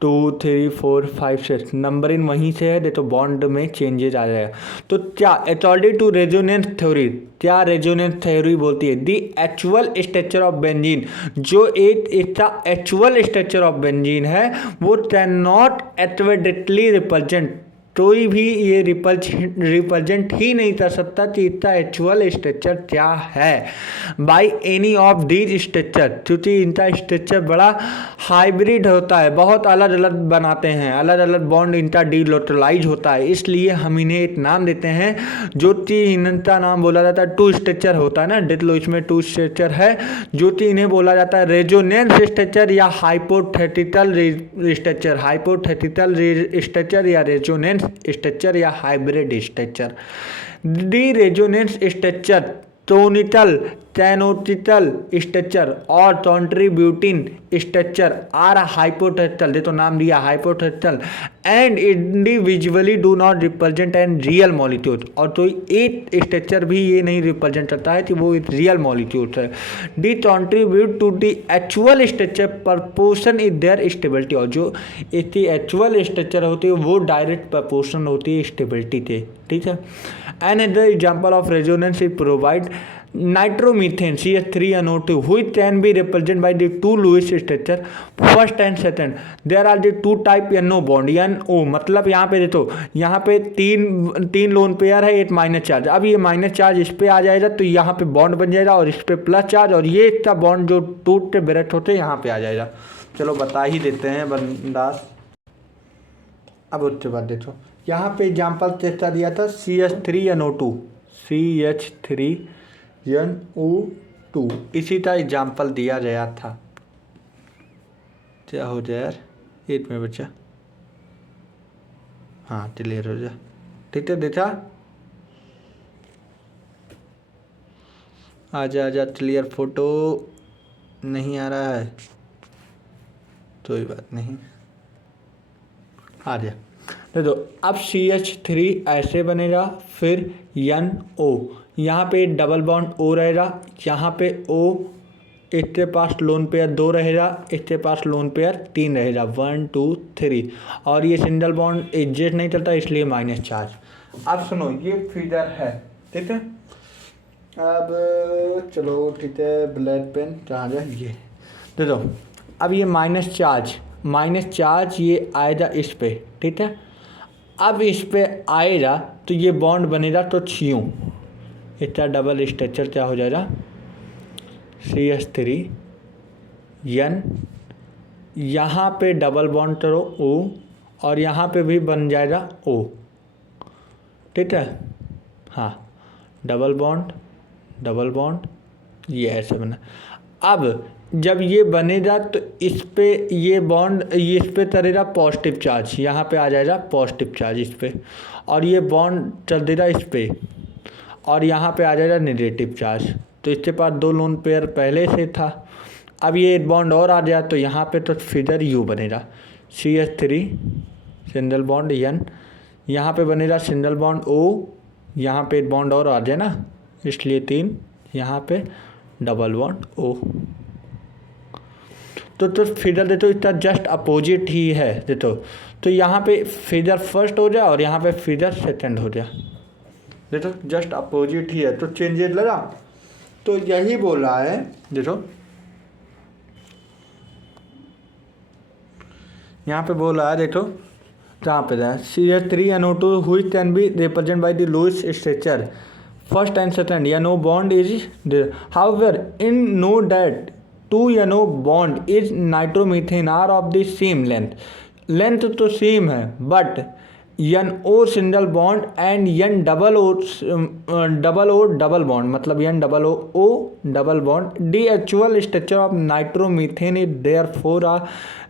2 3 4 5 6 नंबरिंग वहीं से है, देखो बॉन्ड में चेंजेज आ जाएगा। तो क्या अकॉर्डिंग टू रेजोनेंस थ्योरी, क्या रेजोनेंस थ्योरी बोलती है, दी एक्चुअल स्ट्रक्चर ऑफ बेंजीन, जो एक इसका एक्चुअल स्ट्रक्चर ऑफ बेंजीन है वो कैन नॉट एडवर्डेटली रिप्रेजेंट, कोई भी ये रिप्रेजेंट ही नहीं कर सकता कि इसका एक्चुअल स्ट्रक्चर क्या है by any of these structure, क्योंकि इनका स्ट्रक्चर बड़ा हाइब्रिड होता है, बहुत अलग अलग बनाते हैं, अलग अलग बॉन्ड इनका डिलोटलाइज होता है, इसलिए हम इन्हें एक नाम देते हैं जो कि इनका नाम बोला जाता है टू स्ट्रक्चर होता है ना, देख लो इसमें टू स्ट्रक्चर है जो कि इन्हें बोला जाता है रेजोनेंस स्ट्रक्चर या हाइपोथेटिकल स्ट्रक्चर, हाइपोथेटिकल स्ट्रक्चर या रेजोनेंस स्ट्रक्चर या हाइब्रिड स्ट्रक्चर। दी रेजोनेंस स्ट्रक्चर टोनिकल कैनोटिकल स्ट्रक्चर और कंट्रीब्यूटिंग स्ट्रक्चर आर हाइपोथेटिकल, देखो नाम दिया hypothetical, and individually do not represent N real molecule, और तो एक स्ट्रक्चर भी ये नहीं रिप्रेजेंट करता है कि वो एक रियल मॉलिक्यूल है। The contribute to the actual structure proportion is their stability, और जो इसकी एक्चुअल स्ट्रक्चर होती है वो डायरेक्ट प्रपोर्शन होती है स्टेबिलिटी के, ठीक है। Another example of resonance is provide nitromethane CH3NO2 which can be represented by the two Lewis structure first and second. There are the two type NO bond NO, मतलब यहाँ पे देखो यहाँ पे तीन लोन पेयर है, एक minus charge, अब ये माइनस चार्ज इस पे आ जाएगा तो यहाँ पे बॉन्ड बन जाएगा और इस पे प्लस चार्ज, और ये इसका बॉन्ड जो टूट के ब्रेक होते हैं यहाँ पे आ जाएगा। चलो बता ही देते हैं बंदास। अब उसके बाद देखो यहाँ पे एग्जाम्पल कैसा दिया था, CH3NO2 CH3NO2 इसी का एग्जाम्पल दिया गया था। क्या हो जाए यार, एक में बच्चा, हाँ क्लियर हो जाए, ठीक है। देखा आजा क्लियर, फोटो नहीं आ रहा है कोई बात नहीं, आ जा। तो अब CH3 ऐसे बनेगा, फिर NO, यहाँ पे डबल बॉन्ड O रहेगा, यहाँ पे O, इसके पास लोन पेयर 2 रहेगा, इसके पास लोन पेयर 3 रहेगा, 1 2 3, और ये सिंगल बॉन्ड एडजस्ट नहीं चलता इसलिए माइनस चार्ज। अब सुनो ये फिगर है, ठीक है। अब चलो ठीक है, ब्लैक पेन कहाँ जाए, ये देखो अब ये माइनस चार्ज ये आएगा इस पे, ठीक है। अब इस पे आएगा तो ये बॉन्ड बनेगा तो यूँ, इसका डबल स्ट्रक्चर क्या हो जाएगा, CH3 N, यहाँ पे डबल बॉन्ड करो O, और यहाँ पे भी बन जाएगा O, ठीक है। हाँ डबल बॉन्ड ये ऐसे बना। अब जब ये बनेगा तो इस पे ये बॉन्ड ये इस पे चलेगा पॉजिटिव चार्ज, यहाँ पे आ जाएगा पॉजिटिव चार्ज इस पे, और ये बॉन्ड चल देगा इस पे, और यहाँ पे आ जाएगा नेगेटिव चार्ज। तो इसके पास 2 लोन पेयर पहले से था। अब ये बॉन्ड और आ गया तो यहाँ पे तो फिगर यू बनेगा, CH3 सिंगल बॉन्ड N, यहाँ पे बनेगा सिंगल बॉन्ड O, यहाँ पे बॉन्ड और आ जाए ना इसलिए 3, यहाँ पे डबल बॉन्ड O। तो फिगर देखो इसका जस्ट अपोजिट ही है देखो, तो यहाँ पे फिगर फर्स्ट हो जाए और यहाँ पे फिगर सेकंड हो जाए, देखो जस्ट अपोजिट ही है तो चेंजेस लगा। तो यही बोल रहा है देखो, यहाँ पे बोल रहा है देखो कहाँ पे जाए, CH3NO2 which can be represented by the Lewis structure first and second NO bond is there. However, in note that 2NO bond is nitromethane are of the same length तो सेम है, but NO single bond and N double O double bond, मतलब N double O double bond, the actual structure of nitromethane is therefore a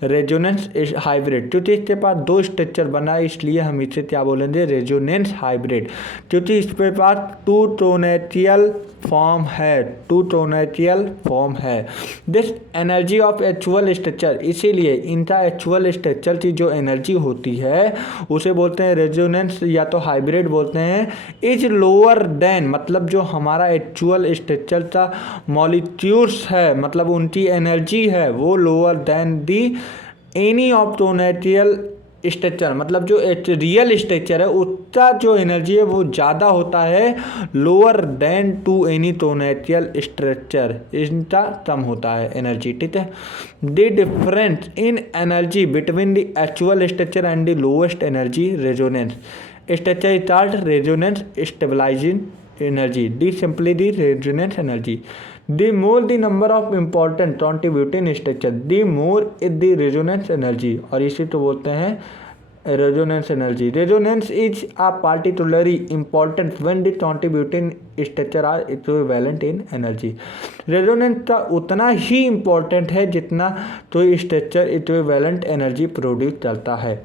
resonance hybrid. क्योंकि इसके पास 2 structure बना है इसलिए हम इसे क्या बोलेंगे, रेजोनेंस हाइब्रिड। क्योंकि इसके पास 2 टोनेटियल फॉर्म है, this energy of actual structure, इसीलिए इनका एक्चुअल स्ट्रक्चर की जो एनर्जी होती है उसे बोलते हैं रेजोनेंस या तो हाइब्रिड बोलते हैं, इज लोअर देन, मतलब जो हमारा एक्चुअल स्ट्रक्चर का मॉलिक्यूल्स है मतलब उनकी एनर्जी है वो lower than the any of potential structure, मतलब जो रियल स्ट्रक्चर है उसका जो एनर्जी है वो ज़्यादा होता है lower than to any potential structure, इनका कम होता है एनर्जी, ठीक है। The difference in energy between the actual structure and the lowest energy resonance structure is called resonance stabilising energy, the simply the resonance energy. The more the number of important contributing structure, the more is the resonance energy, और इसे तो बोलते हैं resonance energy. Resonance is a particularly important when the contributing structure are equivalent in energy. Resonance का उतना ही important है जितना तो structure equivalent energy प्रोड्यूस करता है।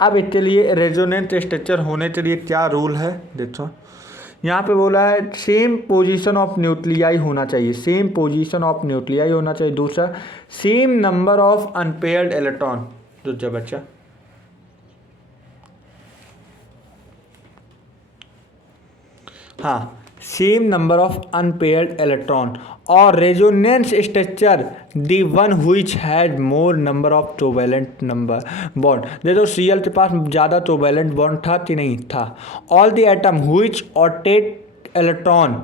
अब इसके लिए रेजोनेंस स्ट्रक्चर होने के लिए क्या रूल है देखो, यहाँ पे बोला है सेम पोजीशन ऑफ न्यूक्लियाई होना चाहिए, सेम पोजीशन ऑफ न्यूक्लियाई होना चाहिए। दूसरा same number of unpaired electron, दूसरा बच्चा हाँ same number of unpaired electron, और resonance structure the one which had more number of covalent number bond. देखो सीएल के पास ज़्यादा कोवैलेंट बॉन्ड था कि नहीं था। All the atom which octet electron,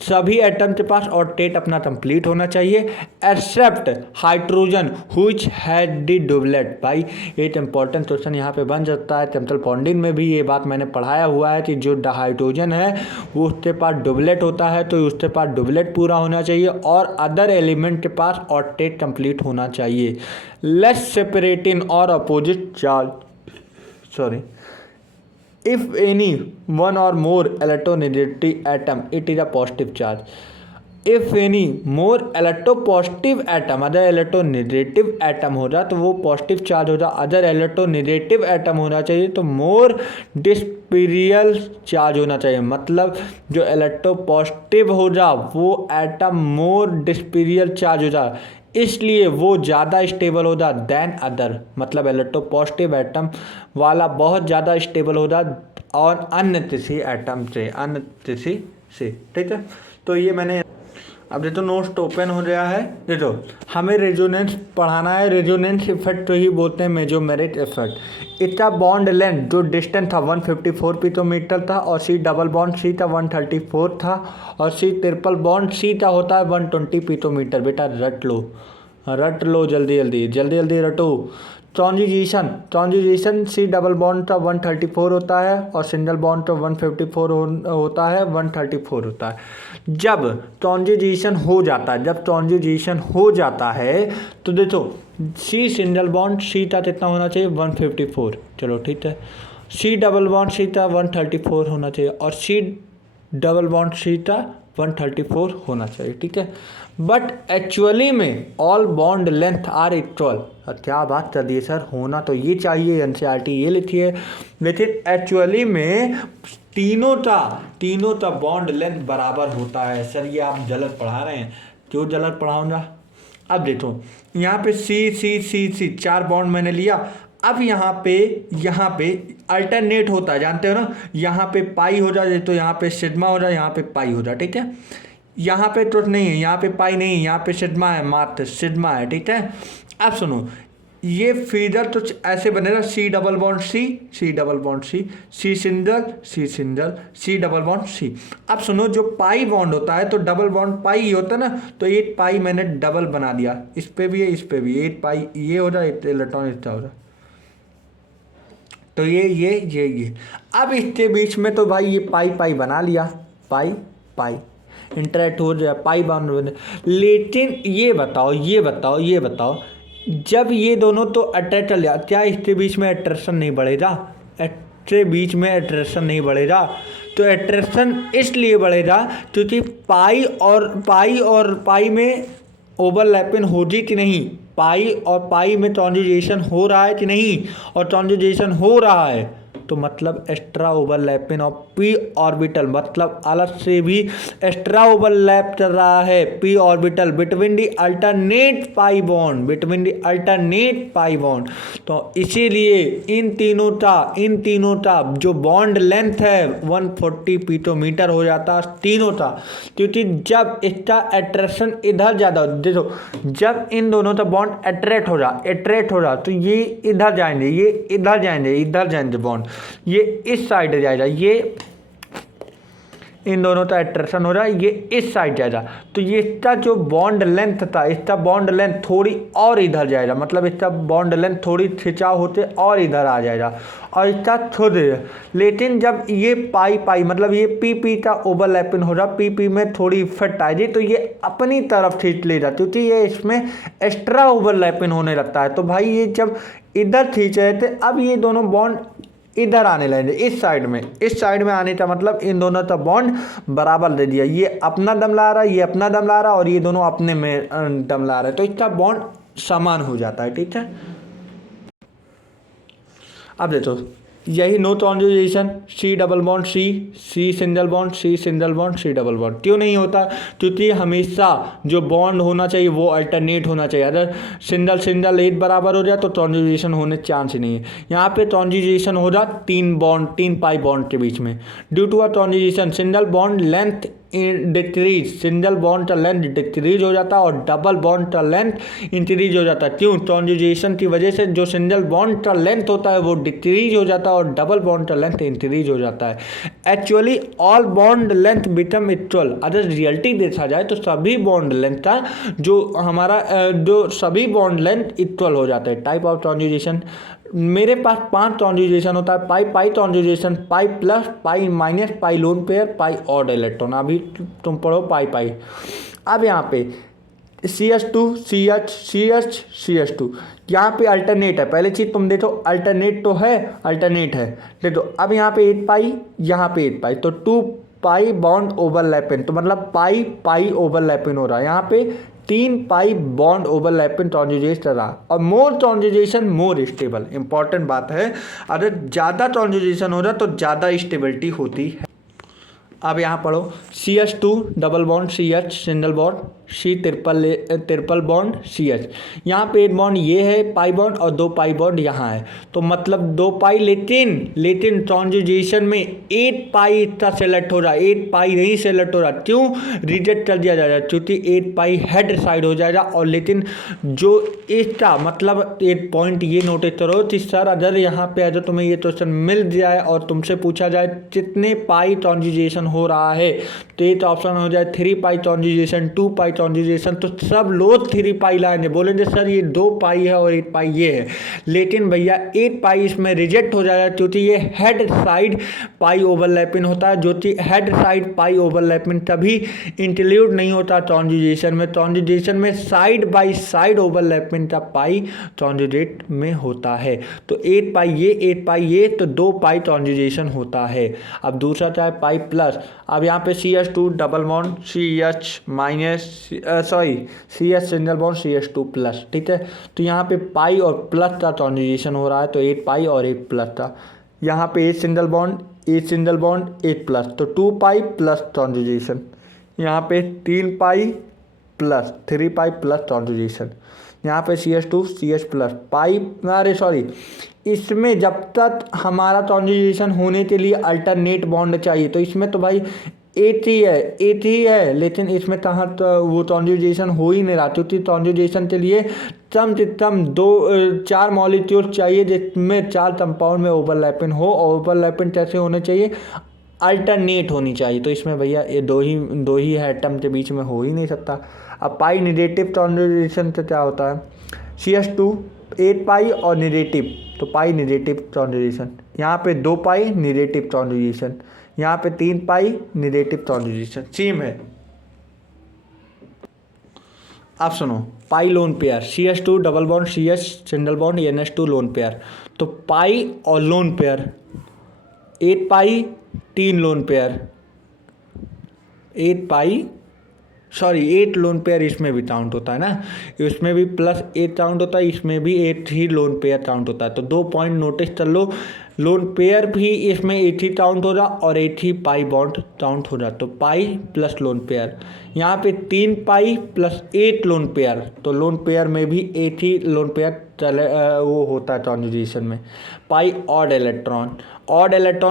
सभी एटम के पास ऑर्टेट अपना कंप्लीट होना चाहिए, except hydrogen which had the doublet. भाई एक इंपॉर्टेंट क्वेश्चन यहाँ पे बन जाता है, केमिकल बॉन्डिंग में भी ये बात मैंने पढ़ाया हुआ है कि जो हाइड्रोजन है वो उसके पास डुबलेट होता है तो उसके पास डुबलेट पूरा होना चाहिए, और अदर एलिमेंट के पास ऑर्टेट कंप्लीट होना चाहिए। लेस सेपरेटिंग और opposite charge, sorry, if any one or more electronegative atom it is a positive charge, if any more electropositive atom other electronegative atom हो जाए तो वो पॉजिटिव चार्ज हो जाए, अदर electronegative atom होना चाहिए तो मोर डिस्पेरियल चार्ज होना चाहिए, मतलब जो इलेक्ट्रोपॉजिटिव हो जाए वो एटम मोर डिस्पेरियल चार्ज हो जाए, इसलिए वो ज़्यादा स्टेबल हो जाए दैन अदर, मतलब इलेक्ट्रोपॉजिटिव एटम वाला बहुत ज़्यादा स्टेबल हो जाए और अन्य किसी एटम से, अन्य किसी से, ठीक है। तो ये मैंने अब देखो नोट्स ओपन हो गया है। देखो हमें रेजोनेंस पढ़ाना है, रेजोनेंस इफेक्ट तो ही बोलते हैं मेजोमेरिक इफेक्ट। इसका बॉन्ड लेंथ जो डिस्टेंस था 154 पिकोमीटर था, और सी डबल बॉन्ड सी था 134 था, और सी ट्रिपल बॉन्ड सी का होता है 120 पिकोमीटर। बेटा रट लो जल्दी रटो। ट्रांजिशन सी डबल बॉन्ड का 134 होता है और सिंगल बॉन्ड का 154 होता है, 134 होता है। जब ट्रांजिशन हो जाता है तो देखो सी सिंगल बॉन्ड सी का कितना होना चाहिए 154, चलो ठीक है। सी डबल बॉन्ड सी का 134 होना चाहिए और सी डबल बॉन्ड सी का 134 होना चाहिए, ठीक है। बट एक्चुअली में all bond length are equal. क्या बात कर दी सर, होना तो ये चाहिए, एनसीईआरटी ये लिखी है, लेकिन एक्चुअली में तीनों का बॉन्ड लेंथ बराबर होता है। सर ये आप गलत पढ़ा रहे हैं, क्यों गलत पढ़ाऊंगा। अब देखो यहाँ पे सी सी सी सी 4 बॉन्ड मैंने लिया। अब यहाँ पे अल्टरनेट होता है, जानते हो ना, यहाँ पे पाई हो जाए तो यहाँ पे सिग्मा हो जाए, यहाँ पे पाई हो जाए, ठीक है। यहाँ पे तो नहीं है, यहाँ पे पाई नहीं है, यहाँ पे सिग्मा है, मात्र सिग्मा है, ठीक है। अब सुनो, ये फिगर तो ऐसे बनेगा, C double bond C, C double bond C, C single, C single, C double bond C. अब सुनो, जो पाई बॉन्ड होता है तो डबल बॉन्ड पाई ही होता है ना, तो 8 पाई मैंने डबल बना दिया, इस पे भी है इस पे भी, 8 पाई ये हो जाए, इलेक्ट्रॉन इसका हो जाए, तो ये अब इसके बीच में तो भाई ये पाई पाई बना लिया, पाई पाई इंटरेक्ट हो जाए, पाई बाउंड बने। लेकिन ये बताओ जब ये दोनों तो अटैच चल जाए, क्या इसके बीच में अट्रैक्शन नहीं बढ़ेगा? इसके बीच में अट्रैक्शन नहीं बढ़ेगा, तो अट्रैक्शन इसलिए बढ़ेगा क्योंकि पाई और पाई में ओवरलैपिंग होगी कि नहीं, पाई और पाई में ट्रांजिशन हो रहा है कि नहीं, और ट्रांजिशन हो रहा है तो मतलब extra overlapping of P orbital, मतलब अलग से भी एक्स्ट्रा ओवरलैप चल रहा है P orbital between the alternate pi bond. तो इसीलिए इन तीनों का जो बॉन्ड लेंथ है 140 पीटोमीटर हो जाता है तीनों का, क्योंकि जब इसका अट्रैक्शन इधर ज़्यादा, देखो जब इन दोनों का बॉन्ड अट्रैक्ट हो रहा तो ये इधर जाएंगे, ये इधर जाएंगे बॉन्ड, ये इस साइड जाएगा, ये इन दोनों का अट्रैक्शन हो रहा है, ये इस साइड जाएगा, तो ये इसका जो बॉन्ड लेंथ था, इसका बॉन्ड लेंथ थोड़ी और इधर जाएगा, मतलब इसका बॉन्ड लेंथ थोड़ी खिंचाव होते और इधर आ जाएगा, और इसका छोड़, लेकिन जब ये पाई मतलब ये पी का ओवरलैपिंग हो रहा, पी में थोड़ी इफेक्ट आएगी तो ये अपनी तरफ खींच ले जाती, क्योंकि ये इसमें एक्स्ट्रा ओवरलैपिंग होने लगता है। तो भाई ये जब इधर खींच रहे थे, अब ये दोनों बॉन्ड इधर आने लगे, इस साइड में आने का मतलब इन दोनों का बॉन्ड बराबर दे दिया, ये अपना दम ला रहा है, ये अपना दम ला रहा है, और ये दोनों अपने में दम ला रहे हैं, तो इसका बॉन्ड समान हो जाता है, ठीक है। अब देखो यही no transition, C double bond C, C single bond, C single bond, C double bond, क्यों नहीं होता? क्योंकि हमेशा जो बॉन्ड होना चाहिए वो अल्टरनेट होना चाहिए, अगर सिंगल एक बराबर हो जाए तो ट्रांजिशन होने चांस ही नहीं है। यहाँ पे ट्रांजिशन हो रहा 3 पाई बॉन्ड के बीच में, due to a transition single bond length decrease, single bond का लेंथ डिक्रीज हो जाता है और डबल बॉन्ड का लेंथ इंक्रीज हो जाता है। क्यों? ट्रांजिशन की वजह से जो सिंगल बॉन्ड का लेंथ होता है वो डिक्रीज हो जाता है और डबल बॉन्ड का लेंथ इंक्रीज हो जाता है। Actually all bond length become equal, अगर रियलिटी देखा जाए तो सभी बॉन्ड लेंथ का जो हमारा जो सभी बॉन्ड लेंथ इक्वल हो जाते हैं। टाइप ऑफ ट्रांजिशन, मेरे पास 5 ट्रांजिशन होता है, pi transition, pi plus, pi minus, pi lone pair, pi odd electron. अभी तुम पढ़ो पाई। अब यहाँ पे CH2 CH2 यहाँ पे अल्टरनेट है, पहले चीज़ तुम देखो अल्टरनेट है, देखो अब यहाँ पे 8 पाई, यहाँ पे 8 पाई, तो 2 पाई बॉन्ड ओवरलैपिंग, तो मतलब पाई ओवरलैपिंग हो रहा है, यहाँ पे 3 पाई बॉन्ड ओवरलैपिंग ट्रांजिशन रहा, और मोर ट्रांजिशन मोर स्टेबल। इंपॉर्टेंट बात है, अगर ज़्यादा ट्रांजिशन हो रहा तो ज़्यादा स्टेबिलिटी होती है। अब यहाँ पढ़ो CH2 double bond CH single bond, C triple bond CH, यहाँ पे एक बॉन्ड ये है पाई बॉन्ड और 2 पाई बॉन्ड यहाँ है, तो मतलब 2 पाई, लेकिन ट्रांजिशन में 8 पाई इतना सेलेक्ट हो रहा है, 8 पाई नहीं सेलेक्ट हो रहा। क्यों? रिजेक्ट कर दिया जाएगा, क्योंकि 8 पाई हेड साइड हो जाएगा, और लेकिन जो इसका मतलब एक पॉइंट ये नोटिस करो कि सर अगर यहाँ पे अगर तुम्हें ये क्वेश्चन मिल जाए और तुमसे पूछा जाए कितने पाई ट्रांजिशन हो रहा है, तो एक ऑप्शन हो जाए 3 पाई ट्रांजिशन, 2 पाई ट्रांजिशन, तो सब लोग 3 पाई लाएंगे, बोलेंगे सर ये 2 पाई है और 1 पाई ये है, लेकिन भैया 8 पाई इसमें रिजेक्ट हो जाएगा, क्योंकि ये हेड साइड पाई ओवरलैपिंग होता है, जो कि हेड साइड पाई ओवरलैपिंग तभी इंक्लूड नहीं होता ट्रांजिशन में साइड बाई साइड ओवरलैपिंग का पाई ट्रांजिट में होता है। तो 8 पाई ये 8 पाई ये, तो 2 पाई ट्रांजिशन होता है। अब दूसरा चाहे पाई प्लस, प्लस। अब यहाँ पे CH2 double bond CH minus CH single bond CH2 plus, ठीक है। तो यहाँ पे पाई और प्लस का कॉन्जुगेशन हो रहा है, तो 8 पाई और 8 प्लस का। यहाँ पे H सिंगल बॉन्ड 8 प्लस, तो 2 पाई प्लस कॉन्जुगेशन। यहाँ पे 3 pi plus 3 pi plus conjugation. यहाँ पे CH2 CH प्लस पाई, अरे सॉरी, इसमें जब तक हमारा कॉन्जुगेशन होने के लिए अल्टरनेट बॉन्ड चाहिए, तो इसमें तो भाई एथ ही है, लेकिन इसमें कहाँ तो वो कॉन्जुगेशन हो ही नहीं रहा, क्योंकि कॉन्जुगेशन के लिए कम से कम 4 मॉलिक्यूल चाहिए जिसमें 4 कंपाउंड में ओवरलैपिंग हो, और ओवरलैपिंग कैसे होने चाहिए, अल्टरनेट होनी चाहिए। तो इसमें भैया ये दो ही है एटम के बीच में हो ही नहीं सकता। अब पाई नेगेटिव कॉन्जुगेशन से क्या होता है, CH2 8 पाई और नेगेटिव, तो पाई नेगेटिव कॉन्जुगेशन। यहाँ पे 2 पाई नेगेटिव कॉन्जुगेशन, यहाँ पे 3 पाई नेगेटिव कॉन्जुगेशन, सेम है। अब सुनो, pi lone pair CH2 double bond CH single bond NH2 lone pair, तो पाई और lone pair 8 pi 3 lone pair, 8 lone pair इसमें भी काउंट होता है ना, इसमें भी +8 काउंट होता है, इसमें भी 8 ही लोन पेयर काउंट होता है। तो 2 पॉइंट नोटिस कर लो, लोन पेयर भी इसमें 8 ही काउंट हो रहा और 8 ही पाई बॉन्ड काउंट हो रहा, तो पाई प्लस लोन पेयर। यहाँ पे 3 पाई प्लस 8 लोन पेयर, तो लोन पेयर में भी 8 ही लोन पेयर वो होता है कॉन्जुगेशन में। पाई ऑड इलेक्ट्रॉन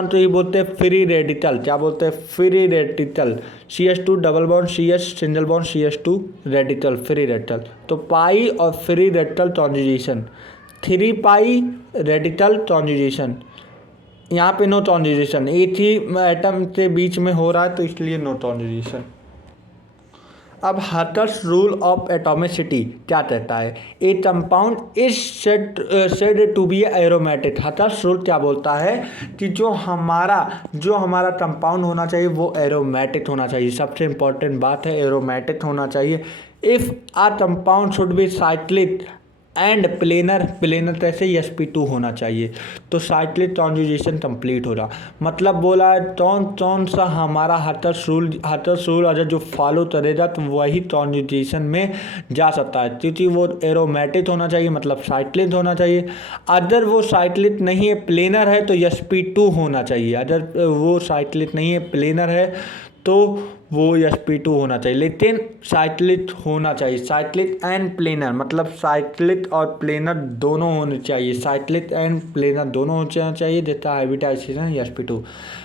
तो ये बोलते हैं फ्री रेडिकल, क्या बोलते हैं, free radical. CH2 double bond CH single bond CH2 radical, free radical. तो पाई और फ्री रेडिकल कॉन्जुगेशन, 3 पाई रेडिकल कॉन्जुगेशन, यहाँ पे नो कॉन्जुगेशन, एक ही एटम के बीच में हो रहा है, तो इसलिए नो कॉन्जुगेशन। अब हटर्स रूल ऑफ एटॉमिसिटी क्या कहता है, a compound is said to be aromatic. Huckel's rule क्या बोलता है कि जो हमारा कंपाउंड होना चाहिए वो एरोमेटिक होना चाहिए, सबसे इंपॉर्टेंट बात है एरोमेटिक होना चाहिए। If a compound should be cyclic and planar कैसे sp2 होना चाहिए, तो साइक्लिक कॉन्जुगेशन कंप्लीट हो रहा, मतलब बोला है कौन सा हमारा हटर्स रूल अगर जो फॉलो करेगा तो वही कॉन्जुगेशन में जा सकता है, क्योंकि वो एरोमेटिक होना चाहिए, मतलब साइक्लिक होना चाहिए। अगर वो साइक्लिक नहीं है, प्लेनर है, तो sp2 होना चाहिए। अगर वो साइक्लिक नहीं है, प्लेनर है, तो वो sp2 होना चाहिए, लेकिन साइक्लिक होना चाहिए। साइक्लिक एंड प्लेनर, मतलब साइक्लिक और प्लेनर दोनों होने चाहिए, साइक्लिक एंड प्लेनर दोनों होना चाहिए, जितना hybridization sp2।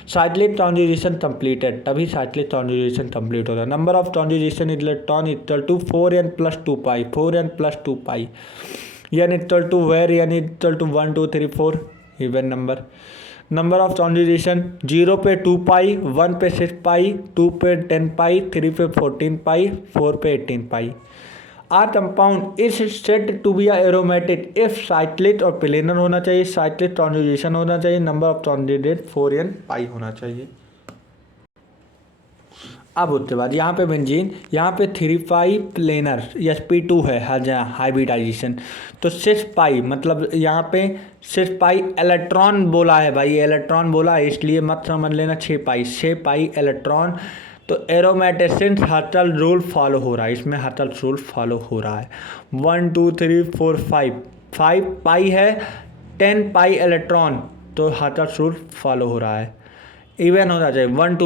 Cyclic conjugation completed, तभी साइक्लिक कॉन्जुगेशन कंप्लीट होता है। Number of conjugation electron equal to 4n + 2 pi, 4n + 2 pi, n equal to where, n equal to 1 2 3 4 even number. Number of conjugation 0 पे 2 पाई, 1 पे 6 पाई, 2 पे 10 पाई, 3 पे 14 पाई, 4 पे 18 pi. A compound is said to be aromatic if cyclic और planar होना चाहिए, cyclic conjugation होना चाहिए, नंबर ऑफ कॉन्जुगेट 4n पाई होना चाहिए। अब उसके बाद यहाँ पे बेंजीन, यहाँ पे 3 पाई प्लेनर sp2 है हाइब्रिडाइजेशन, तो 6 पाई, मतलब यहाँ पे 6 पाई इलेक्ट्रॉन बोला है भाई, इलेक्ट्रॉन बोला है इसलिए मत समझ लेना 6 पाई इलेक्ट्रॉन। तो एरोमेटिक हटल रूल फॉलो हो रहा है, इसमें हटल रूल फॉलो हो रहा है। 1 2 3 4 5 पाई है, 10 पाई इलेक्ट्रॉन, तो हटल रूल फॉलो हो रहा है, इवन होना चाहिए। 1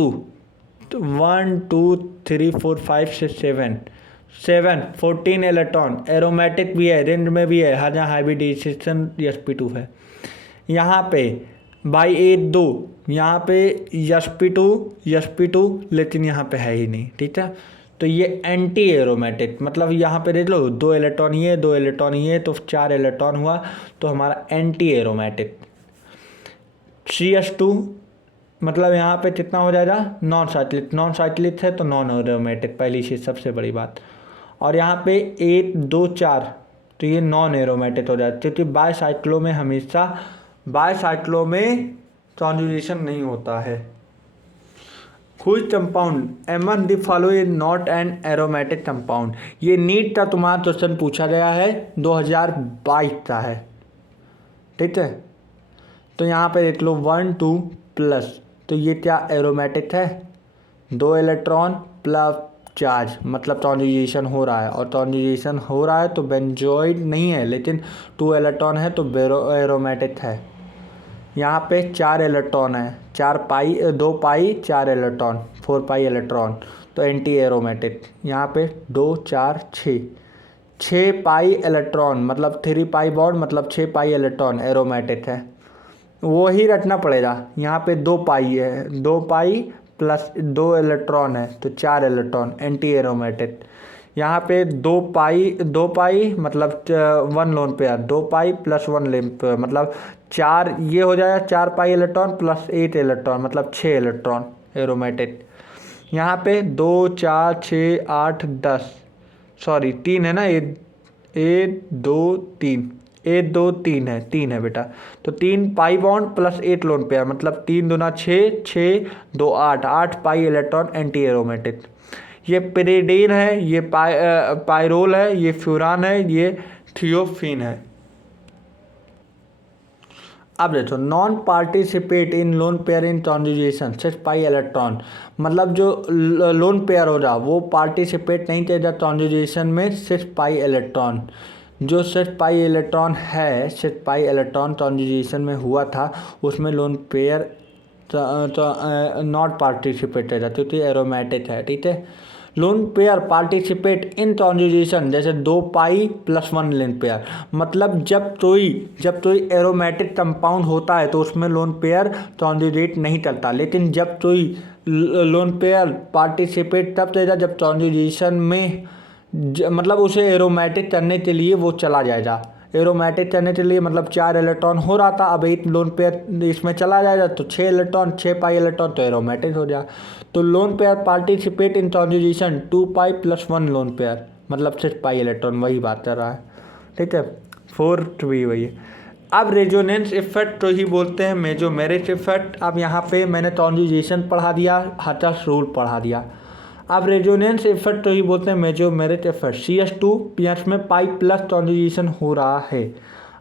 2 3 4 5 6 7 14 इलेक्ट्रॉन, एरोमेटिक भी है, रेंज में भी है, हर जहाँ हाइब्रिडाइजेशन sp2 है। यहाँ पे बाई 8 2, यहाँ पे sp2 लेकिन यहाँ पे है ही नहीं, ठीक है। तो ये एंटी एरोमेटिक, मतलब यहाँ पे देख लो 2 इलेक्ट्रॉन ये 2 इलेक्ट्रॉन ये, तो 4 इलेक्ट्रॉन हुआ, तो हमारा एंटी एरोमेटिक। CH2 मतलब यहाँ पे कितना हो जाएगा, नॉन साइक्लिक है तो नॉन एरोमेटिक, पहली चीज़ सबसे बड़ी बात। और यहाँ पे 1 2 4, तो ये नॉन एरोमेटिक हो जाता है, क्योंकि बायसाइक्लो में कॉन्जुगेशन नहीं होता है। व्हिच कंपाउंड एमन the following not an aromatic compound, ये नीट का तुम्हारा क्वेश्चन पूछा गया है, 2022 का है, ठीक है। तो यहाँ पे देख लो 1 2 प्लस, तो ये क्या एरोमेटिक है, 2 इलेक्ट्रॉन प्लस चार्ज, मतलब कॉन्जुगेशन हो रहा है, और कॉन्जुगेशन हो रहा है तो बेंजोइड नहीं है, लेकिन 2 इलेक्ट्रॉन है तो एरोमेटिक है। यहाँ पे 4 इलेक्ट्रॉन है, 4 पाई 2 पाई 4 इलेक्ट्रॉन 4 पाई इलेक्ट्रॉन, तो एंटी एरोमेटिक। यहाँ पे 2 4 6 पाई इलेक्ट्रॉन मतलब 3 पाई बॉन्ड मतलब 6 पाई इलेक्ट्रॉन एरोमेटिक है, वो ही रखना पड़ेगा। यहाँ पे 2 पाई है, 2 पाई प्लस 2 इलेक्ट्रॉन है तो 4 इलेक्ट्रॉन एंटी एरोमेटिक। यहाँ पे 2 पाई मतलब 1 lone pair, 2 pi plus 1 lone pair मतलब 4, ये हो जाएगा 4 पाई इलेक्ट्रॉन प्लस 8 इलेक्ट्रॉन मतलब 6 इलेक्ट्रॉन एरोमेटिक। यहाँ पे 2 4 6 8 10 सॉरी 3 है ना, 1 2 3 1 2 3 है, 3 है बेटा, तो 3 pi bond plus 8 lone pair मतलब 3 दूना 6 6 2 8 8 पाई इलेक्ट्रॉन एंटी एरोमेटिक। ये पिरिडीन है, ये पायरोल है, ये फ्यूरान है, ये थियोफिन है। अब देखो non participate in lone pair in conjugation 6 pi electron, मतलब जो लोन पेयर हो रहा वो पार्टिसिपेट नहीं किया जाता कॉन्जुगेशन में 6 पाई इलेक्ट्रॉन। जो 6 पाई इलेक्ट्रॉन है, 6 पाई इलेक्ट्रॉन कॉन्जुगेशन में हुआ था उसमें लोन पेयर नॉट पार्टिसिपेट कर जाती थी, एरोमेटिक है, ठीक है। Lone pair participate in conjugation जैसे 2 पाई प्लस 1 लोन पेयर, मतलब जब कोई एरोमेटिक कंपाउंड होता है तो उसमें लोन पेयर कॉन्जुगेट नहीं करता, लेकिन जब कोई लोन पेयर पार्टिसिपेट तब करेगा जब कॉन्जुगेशन में मतलब उसे एरोमेटिक करने के लिए वो चला जाएगा। एरोमेटिक करने के लिए मतलब 4 इलेक्ट्रॉन हो रहा था, अब 1 लोन पेयर इसमें चला जाएगा तो 6 इलेक्ट्रॉन 6 पाई इलेक्ट्रॉन तो एरोमेटिक हो जाएगा। तो lone pair participate in conjugation 2 pi plus 1 lone pair मतलब 6 पाई इलेक्ट्रॉन, वही बात कर रहा है, ठीक है। 4 भी वही है। अब रेजोनेंस इफेक्ट तो ही बोलते हैं मेजोमेरिक इफेक्ट। अब यहाँ पे मैंने कॉन्जुगेशन पढ़ा दिया, हटस रूल पढ़ा दिया। अब रेजोनेंस इफेक्ट तो ही बोलते हैं मेजोमेरिक इफेक्ट। CH2 पीएच में पाई प्लस कॉन्जुगेशन हो रहा है।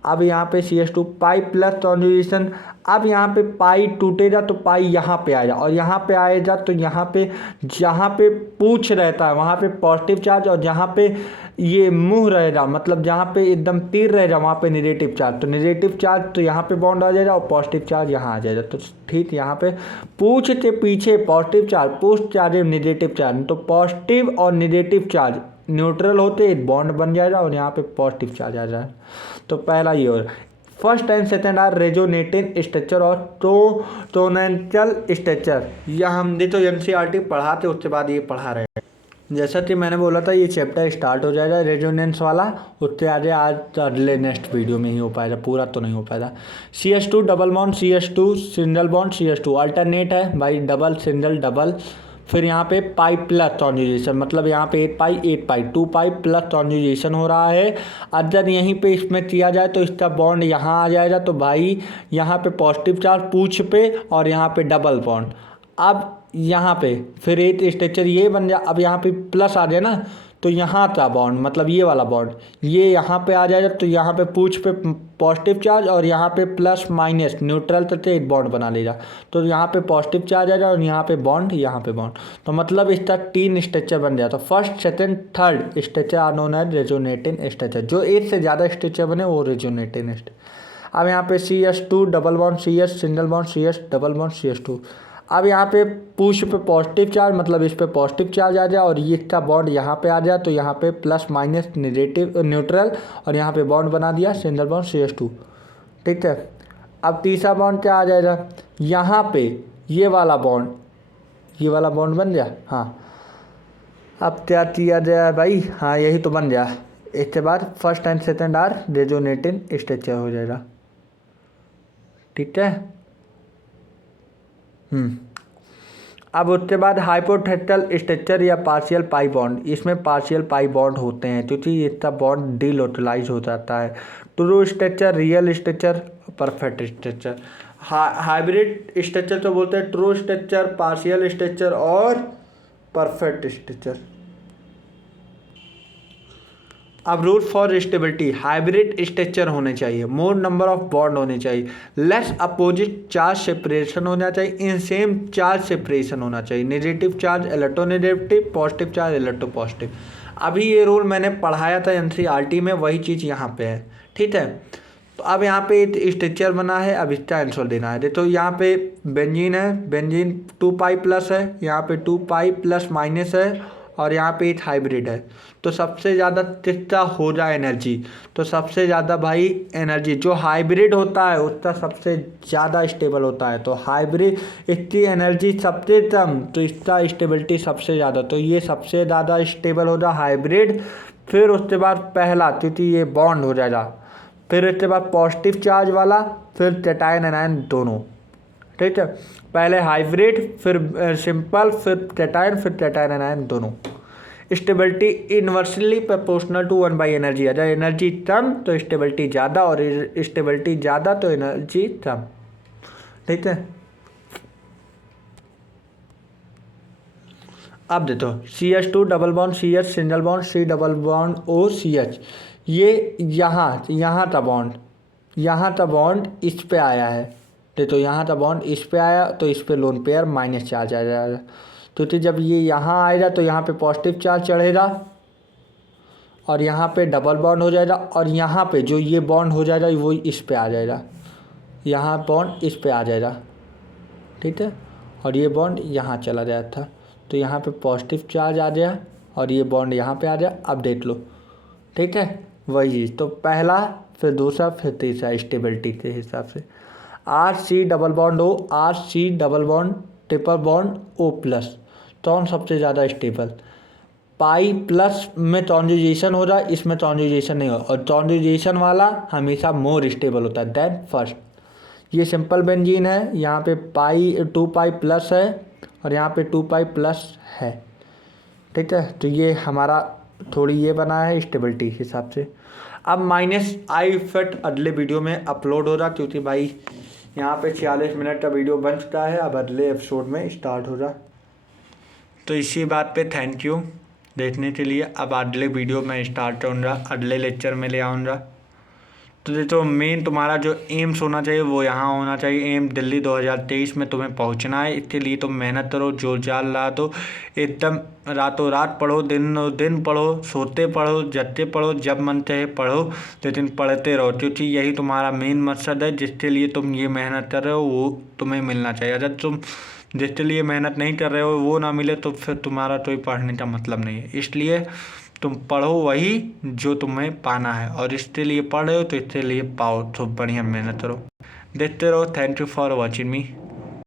अब यहाँ पे CH2 पाई प्लस कॉन्जुगेशन, अब यहाँ पे पाई टूटेगा तो पाई यहाँ पे आएगा, और यहाँ पे आएगा तो यहाँ पे जहाँ पे पूछ रहता है वहाँ पे पॉजिटिव चार्ज, और जहाँ पे ये मुंह रहेगा मतलब जहाँ पे एकदम तीर रहेगा वहाँ पे नेगेटिव चार्ज। तो नेगेटिव चार्ज तो यहाँ पे बॉन्ड आ जाएगा और पॉजिटिव चार्ज यहाँ आ जाएगा। तो ठीक, यहाँ पे पूछ के पीछे पॉजिटिव चार्ज, पूछ चार्ज नेगेटिव चार्ज, तो पॉजिटिव और नेगेटिव चार्ज न्यूट्रल होते एक बॉन्ड बन जाएगा और यहाँ पे पॉजिटिव चार्ज आ जाएगा। तो पहला ये हो, first and second are resonating structure और टोनेंटल स्ट्रक्चर। यह हमने तो NCERT पढ़ाते उसके बाद ये पढ़ा रहे हैं। जैसा कि मैंने बोला था ये चैप्टर स्टार्ट हो जाएगा रेजोनेंस वाला, उससे आगे आज अगले नेक्स्ट वीडियो में ही हो पाएगा, पूरा तो नहीं हो पाएगा। CH2 double bond CH2 single bond CH2 alternate है भाई, डबल सिंगल डबल। फिर यहाँ पे पाई प्लस कॉन्जुगेशन मतलब यहाँ पे 8 पाई 2 पाई प्लस कॉन्जुगेशन हो रहा है। अगर यहीं पे इसमें किया जाए तो इसका बॉन्ड यहाँ आ जाएगा, तो भाई यहाँ पे पॉजिटिव चार्ज पूछ पे और यहाँ पे डबल बॉन्ड। अब यहाँ पे फिर एक स्ट्रक्चर ये बन जाए, अब यहाँ पे प्लस आ जाए ना तो यहाँ का बॉन्ड मतलब ये वाला बॉन्ड ये यहाँ पे आ जाएगा, तो यहाँ पे पूछ पे पॉजिटिव चार्ज और यहाँ पे प्लस माइनस न्यूट्रल तक एक बॉन्ड बना लेगा, तो यहाँ पे पॉजिटिव चार्ज आ जाएगा और यहाँ पे बॉन्ड, यहाँ पे बॉन्ड। तो मतलब इसका 3 स्ट्रक्चर बन जाता है। First second third structure are known as resonating structure. जो एक से ज़्यादा स्ट्रक्चर बने वो रेजोनेटिंग। अब यहाँ पे CH2 double bond CH single bond CH double bond CH2। अब यहाँ पे पुश पे पॉजिटिव चार्ज मतलब इस पे पॉजिटिव चार्ज आ जाए और ये इसका बॉन्ड यहाँ पे आ जाए, तो यहाँ पे प्लस माइनस नेगेटिव न्यूट्रल और यहाँ पे बॉन्ड बना दिया सिंगल बॉन्ड CH2, ठीक है। अब तीसरा बॉन्ड क्या आ जाएगा, यहाँ पे ये वाला बॉन्ड बन गया। हाँ, अब क्या किया जाए भाई, हाँ यही तो बन गया। इसके बाद first and second are resonating structure हो जाएगा, ठीक है। अब उसके बाद हाइपोथेटिकल स्ट्रक्चर या पार्शियल पाई बॉन्ड। इसमें पार्शियल पाई बॉन्ड होते हैं क्योंकि इसका बॉन्ड डिलोटलाइज हो जाता है। True structure, real structure, perfect structure. Hybrid structure तो बोलते हैं ट्रू स्ट्रक्चर, पार्शियल स्ट्रक्चर और परफेक्ट स्ट्रक्चर। अब rule for stability, hybrid structure होने चाहिए, मोर नंबर ऑफ बॉन्ड होने चाहिए, लेस अपोजिट चार्ज सेपरेशन होना चाहिए, इन सेम चार्ज सेपरेशन होना चाहिए, negative charge electronegative, positive charge electropositive. अभी ये रूल मैंने पढ़ाया था एनसीईआरटी में, वही चीज़ यहाँ पे है, ठीक है। तो अब यहाँ पे स्ट्रक्चर बना है, अब इसका आंसर देना है। तो यहाँ पे बेंजीन है, बेंजीन 2 पाई प्लस है, यहाँ पे 2 पाई प्लस माइनस है, और यहाँ पे एक हाइब्रिड है। तो सबसे ज़्यादा कितना हो जाए एनर्जी, तो सबसे ज़्यादा भाई एनर्जी जो हाइब्रिड होता है उसका सबसे ज़्यादा स्टेबल होता है। तो हाइब्रिड इसकी एनर्जी सबसे कम, तो इसका स्टेबिलिटी सबसे ज़्यादा, तो ये सबसे ज़्यादा स्टेबल हो जाए हाइब्रिड। फिर उसके बाद पहला, क्योंकि ये बॉन्ड हो जाएगा, फिर उसके बाद पॉजिटिव चार्ज वाला, फिर कैटायन एनायन दोनों, ठीक है। पहले हाइब्रिड, फिर सिंपल, फिर कैटायन, फिर कैटायन एनायन दोनों। Stability inversely proportional to 1 by energy. अगर एनर्जी कम तो स्टेबिलिटी ज़्यादा, और स्टेबिलिटी ज़्यादा तो एनर्जी कम, ठीक है। अब देखो CH2 double bond CH single bond C double bond O CH, ये यहाँ था बॉन्ड, यहाँ था बॉन्ड इस पे आया है, तो यहाँ था बॉन्ड इस पे आया, तो इस पे लोन पेयर माइनस चार्ज आ जाएगा। तो जब ये यहाँ आएगा तो यहाँ पे पॉजिटिव चार्ज चढ़ेगा, और यहाँ पे डबल बॉन्ड हो जाएगा, और यहाँ पे जो ये बॉन्ड हो जाएगा वो इस पे आ जाएगा, यहाँ बॉन्ड इस पे आ जाएगा, ठीक है। और ये बॉन्ड यहाँ चला जाता था, तो यहाँ पे पॉजिटिव चार्ज आ गया, और ये बॉन्ड यहाँ पे आ गया। अब देख लो, ठीक है, वही चीज़। तो पहला, फिर दूसरा, फिर तीसरा स्टेबिलिटी के हिसाब से। RC double bond O, RC double bond triple bond O plus, कौन सबसे ज़्यादा स्टेबल? पाई प्लस में कॉन्जुगेशन हो रहा है, इसमें कॉन्जुगेशन नहीं हो, और कॉन्जुगेशन वाला हमेशा मोर स्टेबल होता है दैन फर्स्ट। ये सिंपल बेंजीन है, यहाँ पे 2 पाई प्लस है, और यहाँ पे 2 पाई प्लस है, ठीक है। तो ये हमारा थोड़ी ये बना है स्टेबिलिटी के हिसाब से। अब माइनस आई इफेक्ट अगले वीडियो में अपलोड हो रहा, क्योंकि भाई यहाँ पे 46 मिनट का वीडियो बन चुका है, अब अगले एपिसोड में स्टार्ट हो रहा। तो इसी बात पे थैंक यू देखने के लिए। अब अगले वीडियो में स्टार्ट होऊंगा, अगले लेक्चर में ले आऊँगा। तो देखो मेन तुम्हारा जो एम्स होना चाहिए वो यहाँ होना चाहिए, एम दिल्ली 2023 में तुम्हें पहुँचना है। इसके लिए तुम मेहनत करो, जोर जाल ला दो, एकदम रातों रात पढ़ो, दिन पढ़ो, सोते पढ़ो, जगते पढ़ो, जब मन चाहे पढ़ो, लेकिन पढ़ते रहो, क्योंकि यही तुम्हारा मेन मकसद है। जिसके लिए तुम ये मेहनत कर रहे हो वो तुम्हें मिलना चाहिए। अगर तुम जिसके लिए मेहनत नहीं कर रहे हो वो ना मिले तो फिर तुम्हारा कोई पढ़ने का मतलब नहीं है। इसलिए तुम पढ़ो वही जो तुम्हें पाना है, और इसके लिए पढ़ रहे हो तो इसके लिए पाओ, तो बढ़िया मेहनत करो। देखते रहो। Thank you for watching me.